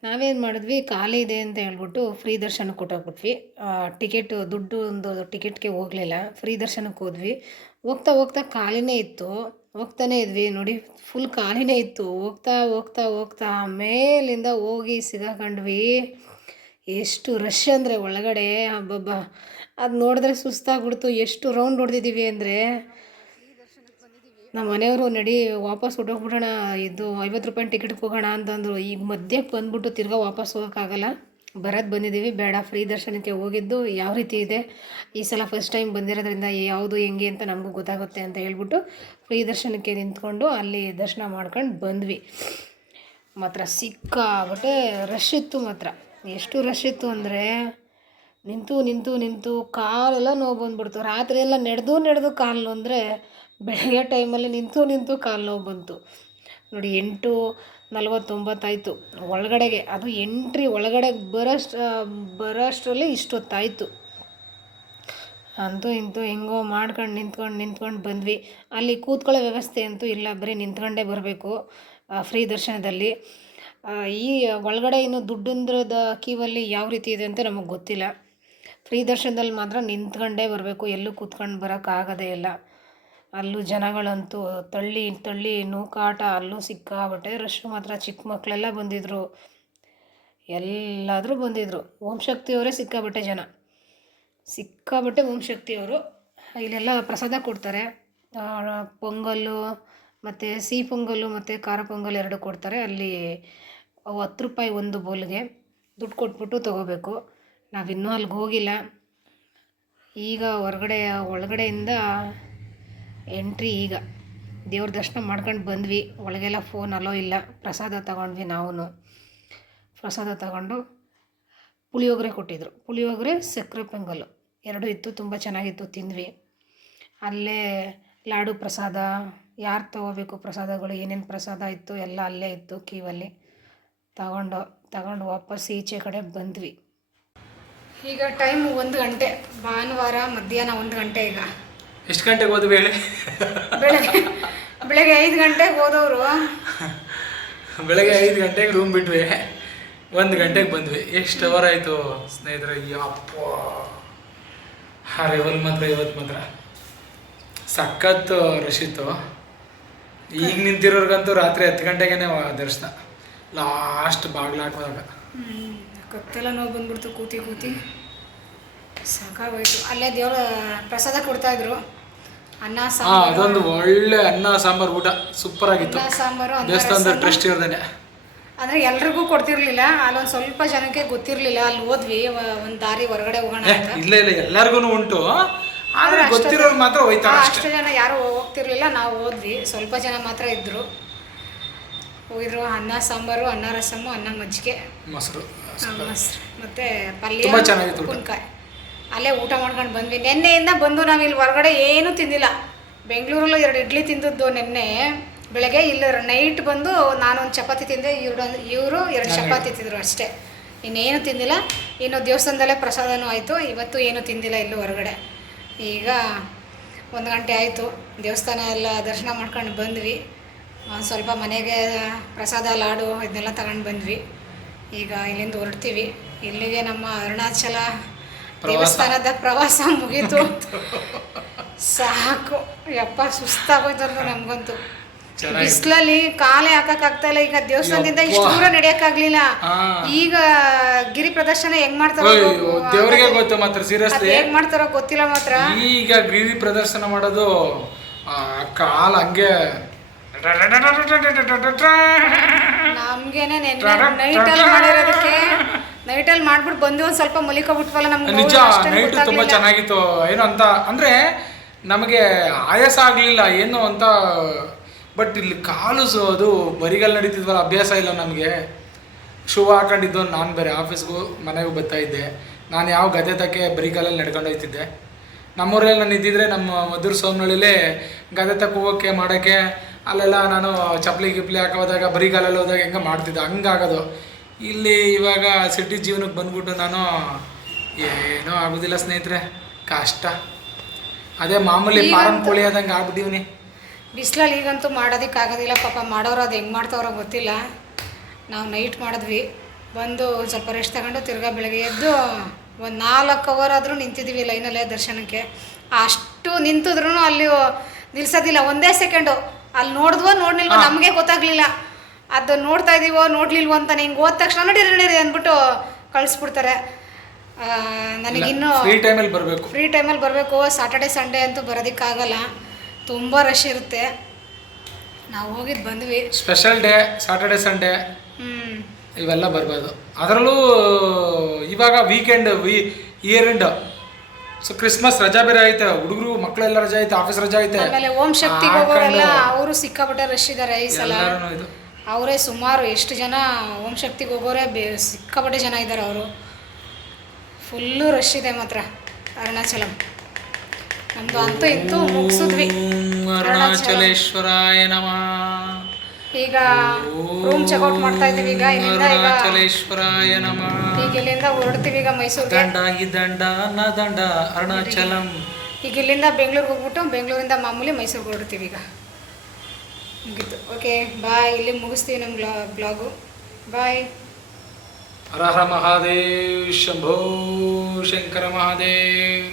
ನಾವೇನು ಮಾಡಿದ್ವಿ, ಖಾಲಿ ಇದೆ ಅಂತ ಹೇಳ್ಬಿಟ್ಟು ಫ್ರೀ ದರ್ಶನಕ್ಕೆ ಕೊಟ್ಟೋಗ್ಬಿಟ್ವಿ. ದುಡ್ಡು ಒಂದು ಟಿಕೆಟ್ಗೆ ಹೋಗಲಿಲ್ಲ, ಫ್ರೀ ದರ್ಶನಕ್ಕೆ ಹೋದ್ವಿ. ಹೋಗ್ತಾ ಹೋಗ್ತಾ ಖಾಲಿನೇ ಇತ್ತು. ಹೋಗ್ತಾನೇ ಇದ್ವಿ ನೋಡಿ, ಫುಲ್ ಖಾಲಿನೇ ಇತ್ತು. ಹೋಗ್ತಾ ಹೋಗ್ತಾ ಹೋಗ್ತಾ ಮೇಲಿಂದ ಹೋಗಿ ಸಿಗಾಕೊಂಡ್ವಿ. ಎಷ್ಟು ರಶ್ ಅಂದರೆ ಒಳಗಡೆ, ಹಬ್ಬಬ್ಬ, ಅದು ನೋಡಿದ್ರೆ ಸುಸ್ತಾಗ್ಬಿಡ್ತು. ಎಷ್ಟು ರೌಂಡ್ ಹೊಡೆದಿದ್ದೀವಿ ಅಂದರೆ, ನಮ್ಮ ಮನೆಯವರು ನಡಿ ವಾಪಸ್ ಹೊಟ್ಟೋಗ್ಬಿಡೋಣ, ಇದು 50 ರೂಪಾಯಿ ಟಿಕೆಟ್ಗೆ ಹೋಗೋಣ ಅಂತಂದರು. ಈಗ ಮಧ್ಯಕ್ಕೆ ಬಂದ್ಬಿಟ್ಟು ತಿರ್ಗಾ ವಾಪಸ್ ಹೋಗೋಕ್ಕಾಗಲ್ಲ, ಬಂದಿದ್ದೀವಿ, ಬೇಡ ಫ್ರೀ ದರ್ಶನಕ್ಕೆ ಹೋಗಿದ್ದು ಯಾವ ರೀತಿ ಇದೆ, ಈ ಸಲ ಫಸ್ಟ್ ಟೈಮ್ ಬಂದಿರೋದ್ರಿಂದ ಯಾವುದು ಹೆಂಗೆ ಅಂತ ನಮಗೂ ಗೊತ್ತಾಗುತ್ತೆ ಅಂತ ಹೇಳ್ಬಿಟ್ಟು ಫ್ರೀ ದರ್ಶನಕ್ಕೆ ನಿಂತ್ಕೊಂಡು ಅಲ್ಲಿ ದರ್ಶನ ಮಾಡ್ಕೊಂಡು ಬಂದ್ವಿ. ಮಾತ್ರ ಸಿಕ್ಕಾಬಿಟ್ಟೆ ರಶ್ ಇತ್ತು. ಮಾತ್ರ ಎಷ್ಟು ರಶ್ ಇತ್ತು ಅಂದರೆ, ನಿಂತು ನಿಂತು ನಿಂತು ಕಾಲೆಲ್ಲ ನೋವು ಬಂದುಬಿಡ್ತು. ರಾತ್ರಿ ಎಲ್ಲ ನಡೆದು ಕಾಲು ಅಂದರೆ, ಬೆಳಗ್ಗೆ ಟೈಮಲ್ಲಿ ನಿಂತು ಕಾಲು ನೋವು ಬಂತು ನೋಡಿ. 8:49 ಆಯಿತು ಒಳಗಡೆಗೆ. ಅದು ಎಂಟ್ರಿ ಒಳಗಡೆ ಬರೋಷ್ಟರಲ್ಲಿ ಇಷ್ಟೊತ್ತಾಯಿತು. ಅಂತೂ ಇಂತೂ ಹೆಂಗೋ ಮಾಡ್ಕೊಂಡು ನಿಂತ್ಕೊಂಡು ಬಂದ್ವಿ. ಅಲ್ಲಿ ಕೂತ್ಕೊಳ್ಳೋ ವ್ಯವಸ್ಥೆ ಅಂತೂ ಇಲ್ಲ, ಬರೀ ನಿಂತ್ಕೊಂಡೇ ಬರಬೇಕು ಫ್ರೀ ದರ್ಶನದಲ್ಲಿ. ಈ ಒಳಗಡೆ ಇನ್ನು ದುಡ್ಡಿಂದ್ರದ ಕ್ಯೂವಲ್ಲಿ ಯಾವ ರೀತಿ ಇದೆ ಅಂತ ನಮಗೆ ಗೊತ್ತಿಲ್ಲ. ಫ್ರೀ ದರ್ಶನದಲ್ಲಿ ಮಾತ್ರ ನಿಂತ್ಕೊಂಡೇ ಬರಬೇಕು, ಎಲ್ಲೂ ಕೂತ್ಕೊಂಡು ಬರೋಕ್ಕಾಗೋದೇ ಇಲ್ಲ. ಅಲ್ಲೂ ಜನಗಳಂತೂ ತಳ್ಳಿ ನೂಕಾಟ, ಅಲ್ಲೂ ಸಿಕ್ಕಾಬಟ್ಟೆ ರಶ್ಶು. ಮಾತ್ರ ಚಿಕ್ಕ ಮಕ್ಕಳೆಲ್ಲ ಬಂದಿದ್ದರು, ಎಲ್ಲಾದರೂ ಬಂದಿದ್ದರು. ಓಂ ಶಕ್ತಿಯವರೇ ಸಿಕ್ಕಾಬಟ್ಟೆ ಜನ, ಸಿಕ್ಕಾಬಟ್ಟೆ ಓಂ ಶಕ್ತಿಯವರು. ಇಲ್ಲೆಲ್ಲ ಪ್ರಸಾದ ಕೊಡ್ತಾರೆ, ಪೊಂಗಲ್ಲು ಮತ್ತು ಸಿಹಿ ಪೊಂಗಲ್ಲು ಮತ್ತು ಖಾರ ಪೊಂಗಲ್ 2 ಕೊಡ್ತಾರೆ. ಅಲ್ಲಿ 10 ರೂಪಾಯಿ ಒಂದು ಬೌಲ್ಗೆ, ದುಡ್ಡು ಕೊಟ್ಬಿಟ್ಟು ತೊಗೋಬೇಕು. ನಾವಿನ್ನೂ ಅಲ್ಲಿಗೆ ಹೋಗಿಲ್ಲ. ಈಗ ಒಳಗಡೆಯಿಂದ ಎಂಟ್ರಿ. ಈಗ ದೇವ್ರ ದರ್ಶನ ಮಾಡ್ಕೊಂಡು ಬಂದ್ವಿ. ಒಳಗೆಲ್ಲ ಫೋನ್ ಅಲೋ ಇಲ್ಲ. ಪ್ರಸಾದ ತಗೊಂಡ್ವಿ. ನಾವು ಪ್ರಸಾದ ತಗೊಂಡು ಪುಳಿಯೋಗರೆ ಕೊಟ್ಟಿದ್ದರು. ಪುಳಿಯೋಗರೆ ಸಕ್ಕರೆ ಪೊಂಗಲ್ಲು ಎರಡೂ ಇತ್ತು. ತುಂಬ ಚೆನ್ನಾಗಿತ್ತು, ತಿಂದ್ವಿ. ಅಲ್ಲೇ ಲಾಡು ಪ್ರಸಾದ, ಯಾರು ತೊಗೋಬೇಕು ಪ್ರಸಾದಗಳು, ಏನೇನು ಪ್ರಸಾದ ಇತ್ತು ಎಲ್ಲ ಅಲ್ಲೇ ಇತ್ತು ಕ್ಯೂವಲ್ಲಿ. ತಗೊಂಡು ವಾಪಸ್ ಈಚೆ ಕಡೆ ಬಂದ್ವಿ. ಈಗ ಟೈಮು 1 ಗಂಟೆ, ಭಾನುವಾರ ಮಧ್ಯಾಹ್ನ 1 ಗಂಟೆ. ಈಗ ಎಷ್ಟು ಗಂಟೆಗೆ ಹೋದ್ವಿ ಹೇಳಿ? ಬೆಳಗ್ಗೆ 5 ಗಂಟೆಗೆ ಹೋದವರು ಬೆಳಗ್ಗೆ 5 ಗಂಟೆಗೆ ರೂಮ್ ಬಿಟ್ವಿ, 1 ಗಂಟೆಗೆ ಬಂದ್ವಿ. ಎಷ್ಟು ಅವರ್ ಆಯಿತು ಸ್ನೇಹಿತರೆ, ಯಪ್ಪ. ರೆವಲ್ ಮಾತ್ರ ಇವತ್ತು ಮಾತ್ರ ಸಖತ್ತು ರಶ್ ಇತ್ತು. ಈಗ ನಿಂತಿರೋರ್ಗಂತೂ ರಾತ್ರಿ 10 ಗಂಟೆಗೆ ದರ್ಶನ. ಲಾಸ್ಟ್ ಬಾಗಿಲು ಹಾಕೋದಾಗ ಕತ್ತೆಲ್ಲ ನೋವು ಬಂದ್ಬಿಡ್ತು, ಕೂತಿ ಸಾಕಾಗೋಯ್ತು. ಅಲ್ಲೇ ದೇವರ ಪ್ರಸಾದ ಕೊಡ್ತಾಯಿದ್ರು, ಅನ್ನ ಸಾಂಬಾರು. ಅದೊಂದು ಒಳ್ಳೆ ಅನ್ನ ಸಾಂಬಾರು ಊಟ ಸೂಪರ್ ಆಗಿತ್ತು. ಅನ್ನ ಸಾಂಬಾರು, ದೇವಸ್ಥಾನದ ಟ್ರಸ್ಟ್ ಇರ್ದೇನೆ. ಅಂದರೆ ಎಲ್ರಿಗೂ ಕೊಡ್ತಿರ್ಲಿಲ್ಲ, ಅಲ್ಲೊಂದು ಸ್ವಲ್ಪ ಜನಕ್ಕೆ ಗೊತ್ತಿರಲಿಲ್ಲ. ಅಲ್ಲಿ ಹೋದ್ವಿ, ಒಂದು ದಾರಿ ಹೊರಗಡೆ ಹೋಗೋಣ ಅಂತ. ಇಲ್ಲ ಎಲ್ಲರಿಗೂ ಉಂಟು, ಆದರೆ ಗೊತ್ತಿರೋರು ಮಾತ್ರ ಹೋಯ್ತಾರೆ. ಅಷ್ಟು ಜನ ಯಾರು ಹೋಗ್ತಿರ್ಲಿಲ್ಲ, ನಾವು ಹೋದ್ವಿ. ಸ್ವಲ್ಪ ಜನ ಮಾತ್ರ ಇದ್ದರು. ಹೋಗಿದ್ರು. ಅನ್ನ ಸಾಂಬಾರು, ಅನ್ನ ರಸಮ್ಮು, ಅನ್ನ ಮಜ್ಜಿಗೆ, ಮೊಸರು ಮತ್ತು ಪಲ್ಯ, ಉಪ್ಪಿನಕಾಯಿ. ಅಲ್ಲೇ ಊಟ ಮಾಡ್ಕೊಂಡು ಬಂದ್ವಿ. ನೆನ್ನೆಯಿಂದ ಬಂದು ನಾವಿಲ್ಲಿ ಹೊರಗಡೆ ಏನೂ ತಿಂದಿಲ್ಲ. ಬೆಂಗಳೂರಲ್ಲೂ 2 ಇಡ್ಲಿ ತಿಂದದ್ದು ನೆನ್ನೆ ಬೆಳಗ್ಗೆ. ಇಲ್ಲಿ ನೈಟ್ ಬಂದು ನಾನೊಂದು ಚಪಾತಿ ತಿಂದೆ, ಇವರು 2 ಚಪಾತಿ ತಿಂದರು ಅಷ್ಟೇ. ಇನ್ನೇನು ತಿಂದಿಲ್ಲ. ಇನ್ನು ದೇವಸ್ಥಾನದಲ್ಲೇ ಪ್ರಸಾದನೂ ಆಯಿತು. ಇವತ್ತು ಏನೂ ತಿಂದಿಲ್ಲ ಇಲ್ಲೂ ಹೊರಗಡೆ. ಈಗ 1 ಗಂಟೆ ಆಯಿತು. ದೇವಸ್ಥಾನ ಎಲ್ಲ ದರ್ಶನ ಮಾಡ್ಕೊಂಡು ಬಂದ್ವಿ. ಒಂದು ಸ್ವಲ್ಪ ಮನೆಗೆ ಪ್ರಸಾದ, ಲಾಡು ಇದನ್ನೆಲ್ಲ ತಗೊಂಡು ಬಂದ್ವಿ. ಈಗ ಇಲ್ಲಿಂದ ಹೊರಡ್ತೀವಿ. ಇಲ್ಲಿಗೆ ನಮ್ಮ ಅರುಣಾಚಲ ದೇವಸ್ಥಾನದ ಪ್ರವಾಸ ಮುಗೀತು. ಸಾಕು ಯಪ್ಪ, ಸುಸ್ತಾಗೋಯ್ತಂದು ನಮಗಂತೂ. ಬಿಸಿಲಲ್ಲಿ ಕಾಲೇ ಹಾಕಕ್ಕಾಗ್ತಾ ಇಲ್ಲ. ಈಗ ದೇವಸ್ಥಾನದಿಂದ ಇಷ್ಟು ದೂರ ನಡೆಯೋಕ್ಕಾಗಲಿಲ್ಲ. ಈಗ ಗಿರಿ ಪ್ರದರ್ಶನ ಹೆಂಗ್ ಮಾಡ್ತಾರೋ ದೇವರಿಗೆ ಗೊತ್ತು ಮಾತ್ರ. ಸೀರಿಯಸ್ಲಿ ಹೆಂಗ್ ಮಾಡ್ತಾರೋ ಗೊತ್ತಿಲ್ಲ ಮಾತ್ರ. ಈಗ ಗಿರಿ ಪ್ರದರ್ಶನ ಮಾಡೋದು ಕಾಲ ಹಂಗೆ ನಮ್ಗೇನೆ ನೈಟಲ್ಲಿ ಮಾಡಿರೋದಕ್ಕೆ, ನೈಟಲ್ಲಿ ಮಾಡ್ಬಿಟ್ಟು ಬಂದು ಒಂದು ಸ್ವಲ್ಪ ಮಲಿಕೊಬಿಟ್ವಲ್ಲ. ನಮ್ಗೆ ನಿಜ ನೈಟ್ ತುಂಬಾ ಚೆನ್ನಾಗಿತ್ತು. ಏನು ಅಂತ ಅಂದ್ರೆ ನಮಗೆ ಆಯಾಸ ಆಗಲಿಲ್ಲ ಏನು ಅಂತ. ಬಟ್ ಇಲ್ಲಿ ಕಾಲು ಅದು ಬರಿಗಲ್ಲಿ ನಡೀತಿದ್ವಲ್ಲ, ಅಭ್ಯಾಸ ಇಲ್ಲ ನಮಗೆ. ಶೂ ಹಾಕೊಂಡಿದ್ದು. ನಾನು ಬೇರೆ ಆಫೀಸ್ಗೂ ಮನೆಗೂ ಬರ್ತಾ ಇದ್ದೆ. ನಾನು ಯಾವ ಗದೆ ತಕ್ಕೆ ಬರಿಗಾಲಲ್ಲಿ ನಡ್ಕೊಂಡು ಹೋಗ್ತಿದ್ದೆ. ನಮ್ಮೂರಲ್ಲಿ ನಾನು ಇದ್ದಿದ್ರೆ ನಮ್ಮ ಮಧುರ್ ಸೋಮನಳ್ಳಿಲೇ ಗದೆ ತಕ್ಕ ಹೋಗೋಕ್ಕೆ ಮಾಡೋಕ್ಕೆ ಅಲ್ಲೆಲ್ಲ ನಾನು ಚಪ್ಪಲಿ ಗಿಪ್ಲಿ ಹಾಕೋದಾಗ ಬರಿಗಾಲಲ್ಲಿ ಹೋದಾಗ ಹೆಂಗೆ ಮಾಡ್ತಿದ್ದೆ, ಹಂಗಾಗೋದು. ಇಲ್ಲಿ ಇವಾಗ ಸಿಟಿ ಜೀವನಕ್ಕೆ ಬಂದ್ಬಿಟ್ಟು ನಾನು ಏನೂ ಆಗೋದಿಲ್ಲ ಸ್ನೇಹಿತರೆ, ಕಷ್ಟ. ಅದೇ ಮಾಮೂಲಿ ಪಾರಂ ಕೋಳಿ ಆದಂಗೆ ಆಗ್ಬಿಟ್ಟಿವ್ನಿ. ಬಿಸಿಲಲ್ಲಿ ಈಗಂತೂ ಮಾಡೋದಕ್ಕಾಗೋದಿಲ್ಲ ಪಾಪ. ಮಾಡೋರು ಅದು ಹೆಂಗೆ ಮಾಡ್ತಾವ್ರೋ ಗೊತ್ತಿಲ್ಲ. ನಾವು ನೈಟ್ ಮಾಡಿದ್ವಿ, ಬಂದು ಸ್ವಲ್ಪ ರೆಸ್ಟ್ ತಗೊಂಡು ತಿರ್ಗಾ ಬೆಳಗ್ಗೆ ಎದ್ದು ಒಂದು 4 ಅವರ್ ಆದರೂ ನಿಂತಿದ್ದೀವಿ ಲೈನಲ್ಲೇ ದರ್ಶನಕ್ಕೆ. ಅಷ್ಟು ನಿಂತಿದ್ರು ಅಲ್ಲಿ ನಿಲ್ಸೋದಿಲ್ಲ, ಒಂದೇ ಸೆಕೆಂಡು. ಅಲ್ಲಿ ನೋಡ್ನಿಲ್ವೋ ನಮಗೆ ಗೊತ್ತಾಗಲಿಲ್ಲ. ಅದು ನೋಡ್ತಾ ಇದ್ದೀವೋ ನೋಡ್ಲಿಲ್ವೋ ಅಂತ ಹಿಂಗೆ ಹೋದ ತಕ್ಷಣ ನಡೀರಿ ಅಂದ್ಬಿಟ್ಟು ಕಳಿಸ್ಬಿಡ್ತಾರೆ. ನನಗಿನ್ನೂ ಫ್ರೀ ಟೈಮಲ್ಲಿ ಬರಬೇಕು. ಸಾಟರ್ಡೆ ಸಂಡೇ ಅಂತೂ ಬರೋದಕ್ಕಾಗಲ್ಲ, ತುಂಬ ರಶ್ ಇರುತ್ತೆ. ನಾವು ಹೋಗಿದ್ದು ಬಂದ್ವಿ. ಸ್ಪೆಷಲ್ ಡೇ ಸಾಟರ್ಡೆ ಸಂಡೇ ಇವೆಲ್ಲ ಬರ್ಬೋದು. ಅದರಲ್ಲೂ ಇವಾಗ weekend, year end, so Christmas ರಜಾ ಬೇರೆ ಐತೆ. ಹುಡುಗರು ಮಕ್ಕಳೆಲ್ಲ ರಜಾ ಐತೆ, ಆಫೀಸ್ ರಜಾ ಐತೆ. ಆಮೇಲೆ ಓಂ ಶಕ್ತಿಗೆ ಹೋಗೋರೆಲ್ಲ ಅವರು ಸಿಕ್ಕಾಪಟ್ಟೆ ರಶ್ ಇದ್ದಾರೆ ಈ ಸಲ. ಅವರೇ ಸುಮಾರು ಎಷ್ಟು ಜನ ಓಂ ಶಕ್ತಿಗೆ ಹೋಗೋರೆ ಸಿಕ್ಕಾಪಟ್ಟೆ ಜನ ಇದ್ದಾರೆ. ಅವರು ಫುಲ್ಲು ರಶ್ ಇದೆ ಮಾತ್ರ ಅರುಣಾಚಲಂ. ನಮ್ದು ಅಂತೂ ಇಂತೂ ಮುಗಿಸಿದ್ವಿ. ಅರುಣಾಚಲೇಶ್ವರಾಯ ನಮಃ. ಈಗ ರೂಮ್ ಚೆಕ್ಔಟ್ ಮಾಡ್ತಾ ಇದ್ದೀವಿ. ಈಗ ಇಲ್ಲಿಂದ ಇಲ್ಲಿಂದ ಹೊರಡ್ತೀವಿ. ಈಗ ಮೈಸೂರಿಗೆ ದಂಡ ಅರುಣಾಚಲಂ. ಈಗ ಇಲ್ಲಿಂದ ಬೆಂಗಳೂರಿಗೆ ಹೋಗ್ಬಿಟ್ಟು ಬೆಂಗಳೂರಿಂದ ಮಾಮೂಲಿ ಮೈಸೂರಿಗೆ ಹೊರಡ್ತೀವಿ. ಈಗ ಮುಗೀತು. Okay bye. ಇಲ್ಲಿ ಮುಗಿಸ್ತೀವಿ ನಮ್ಮ ಬ್ಲಾಗು. ಬಾಯ್. ಹರ ಹರ ಮಹಾದೇವ್, ಶಂಭೋ ಶಂಕರ ಮಹಾದೇವ್.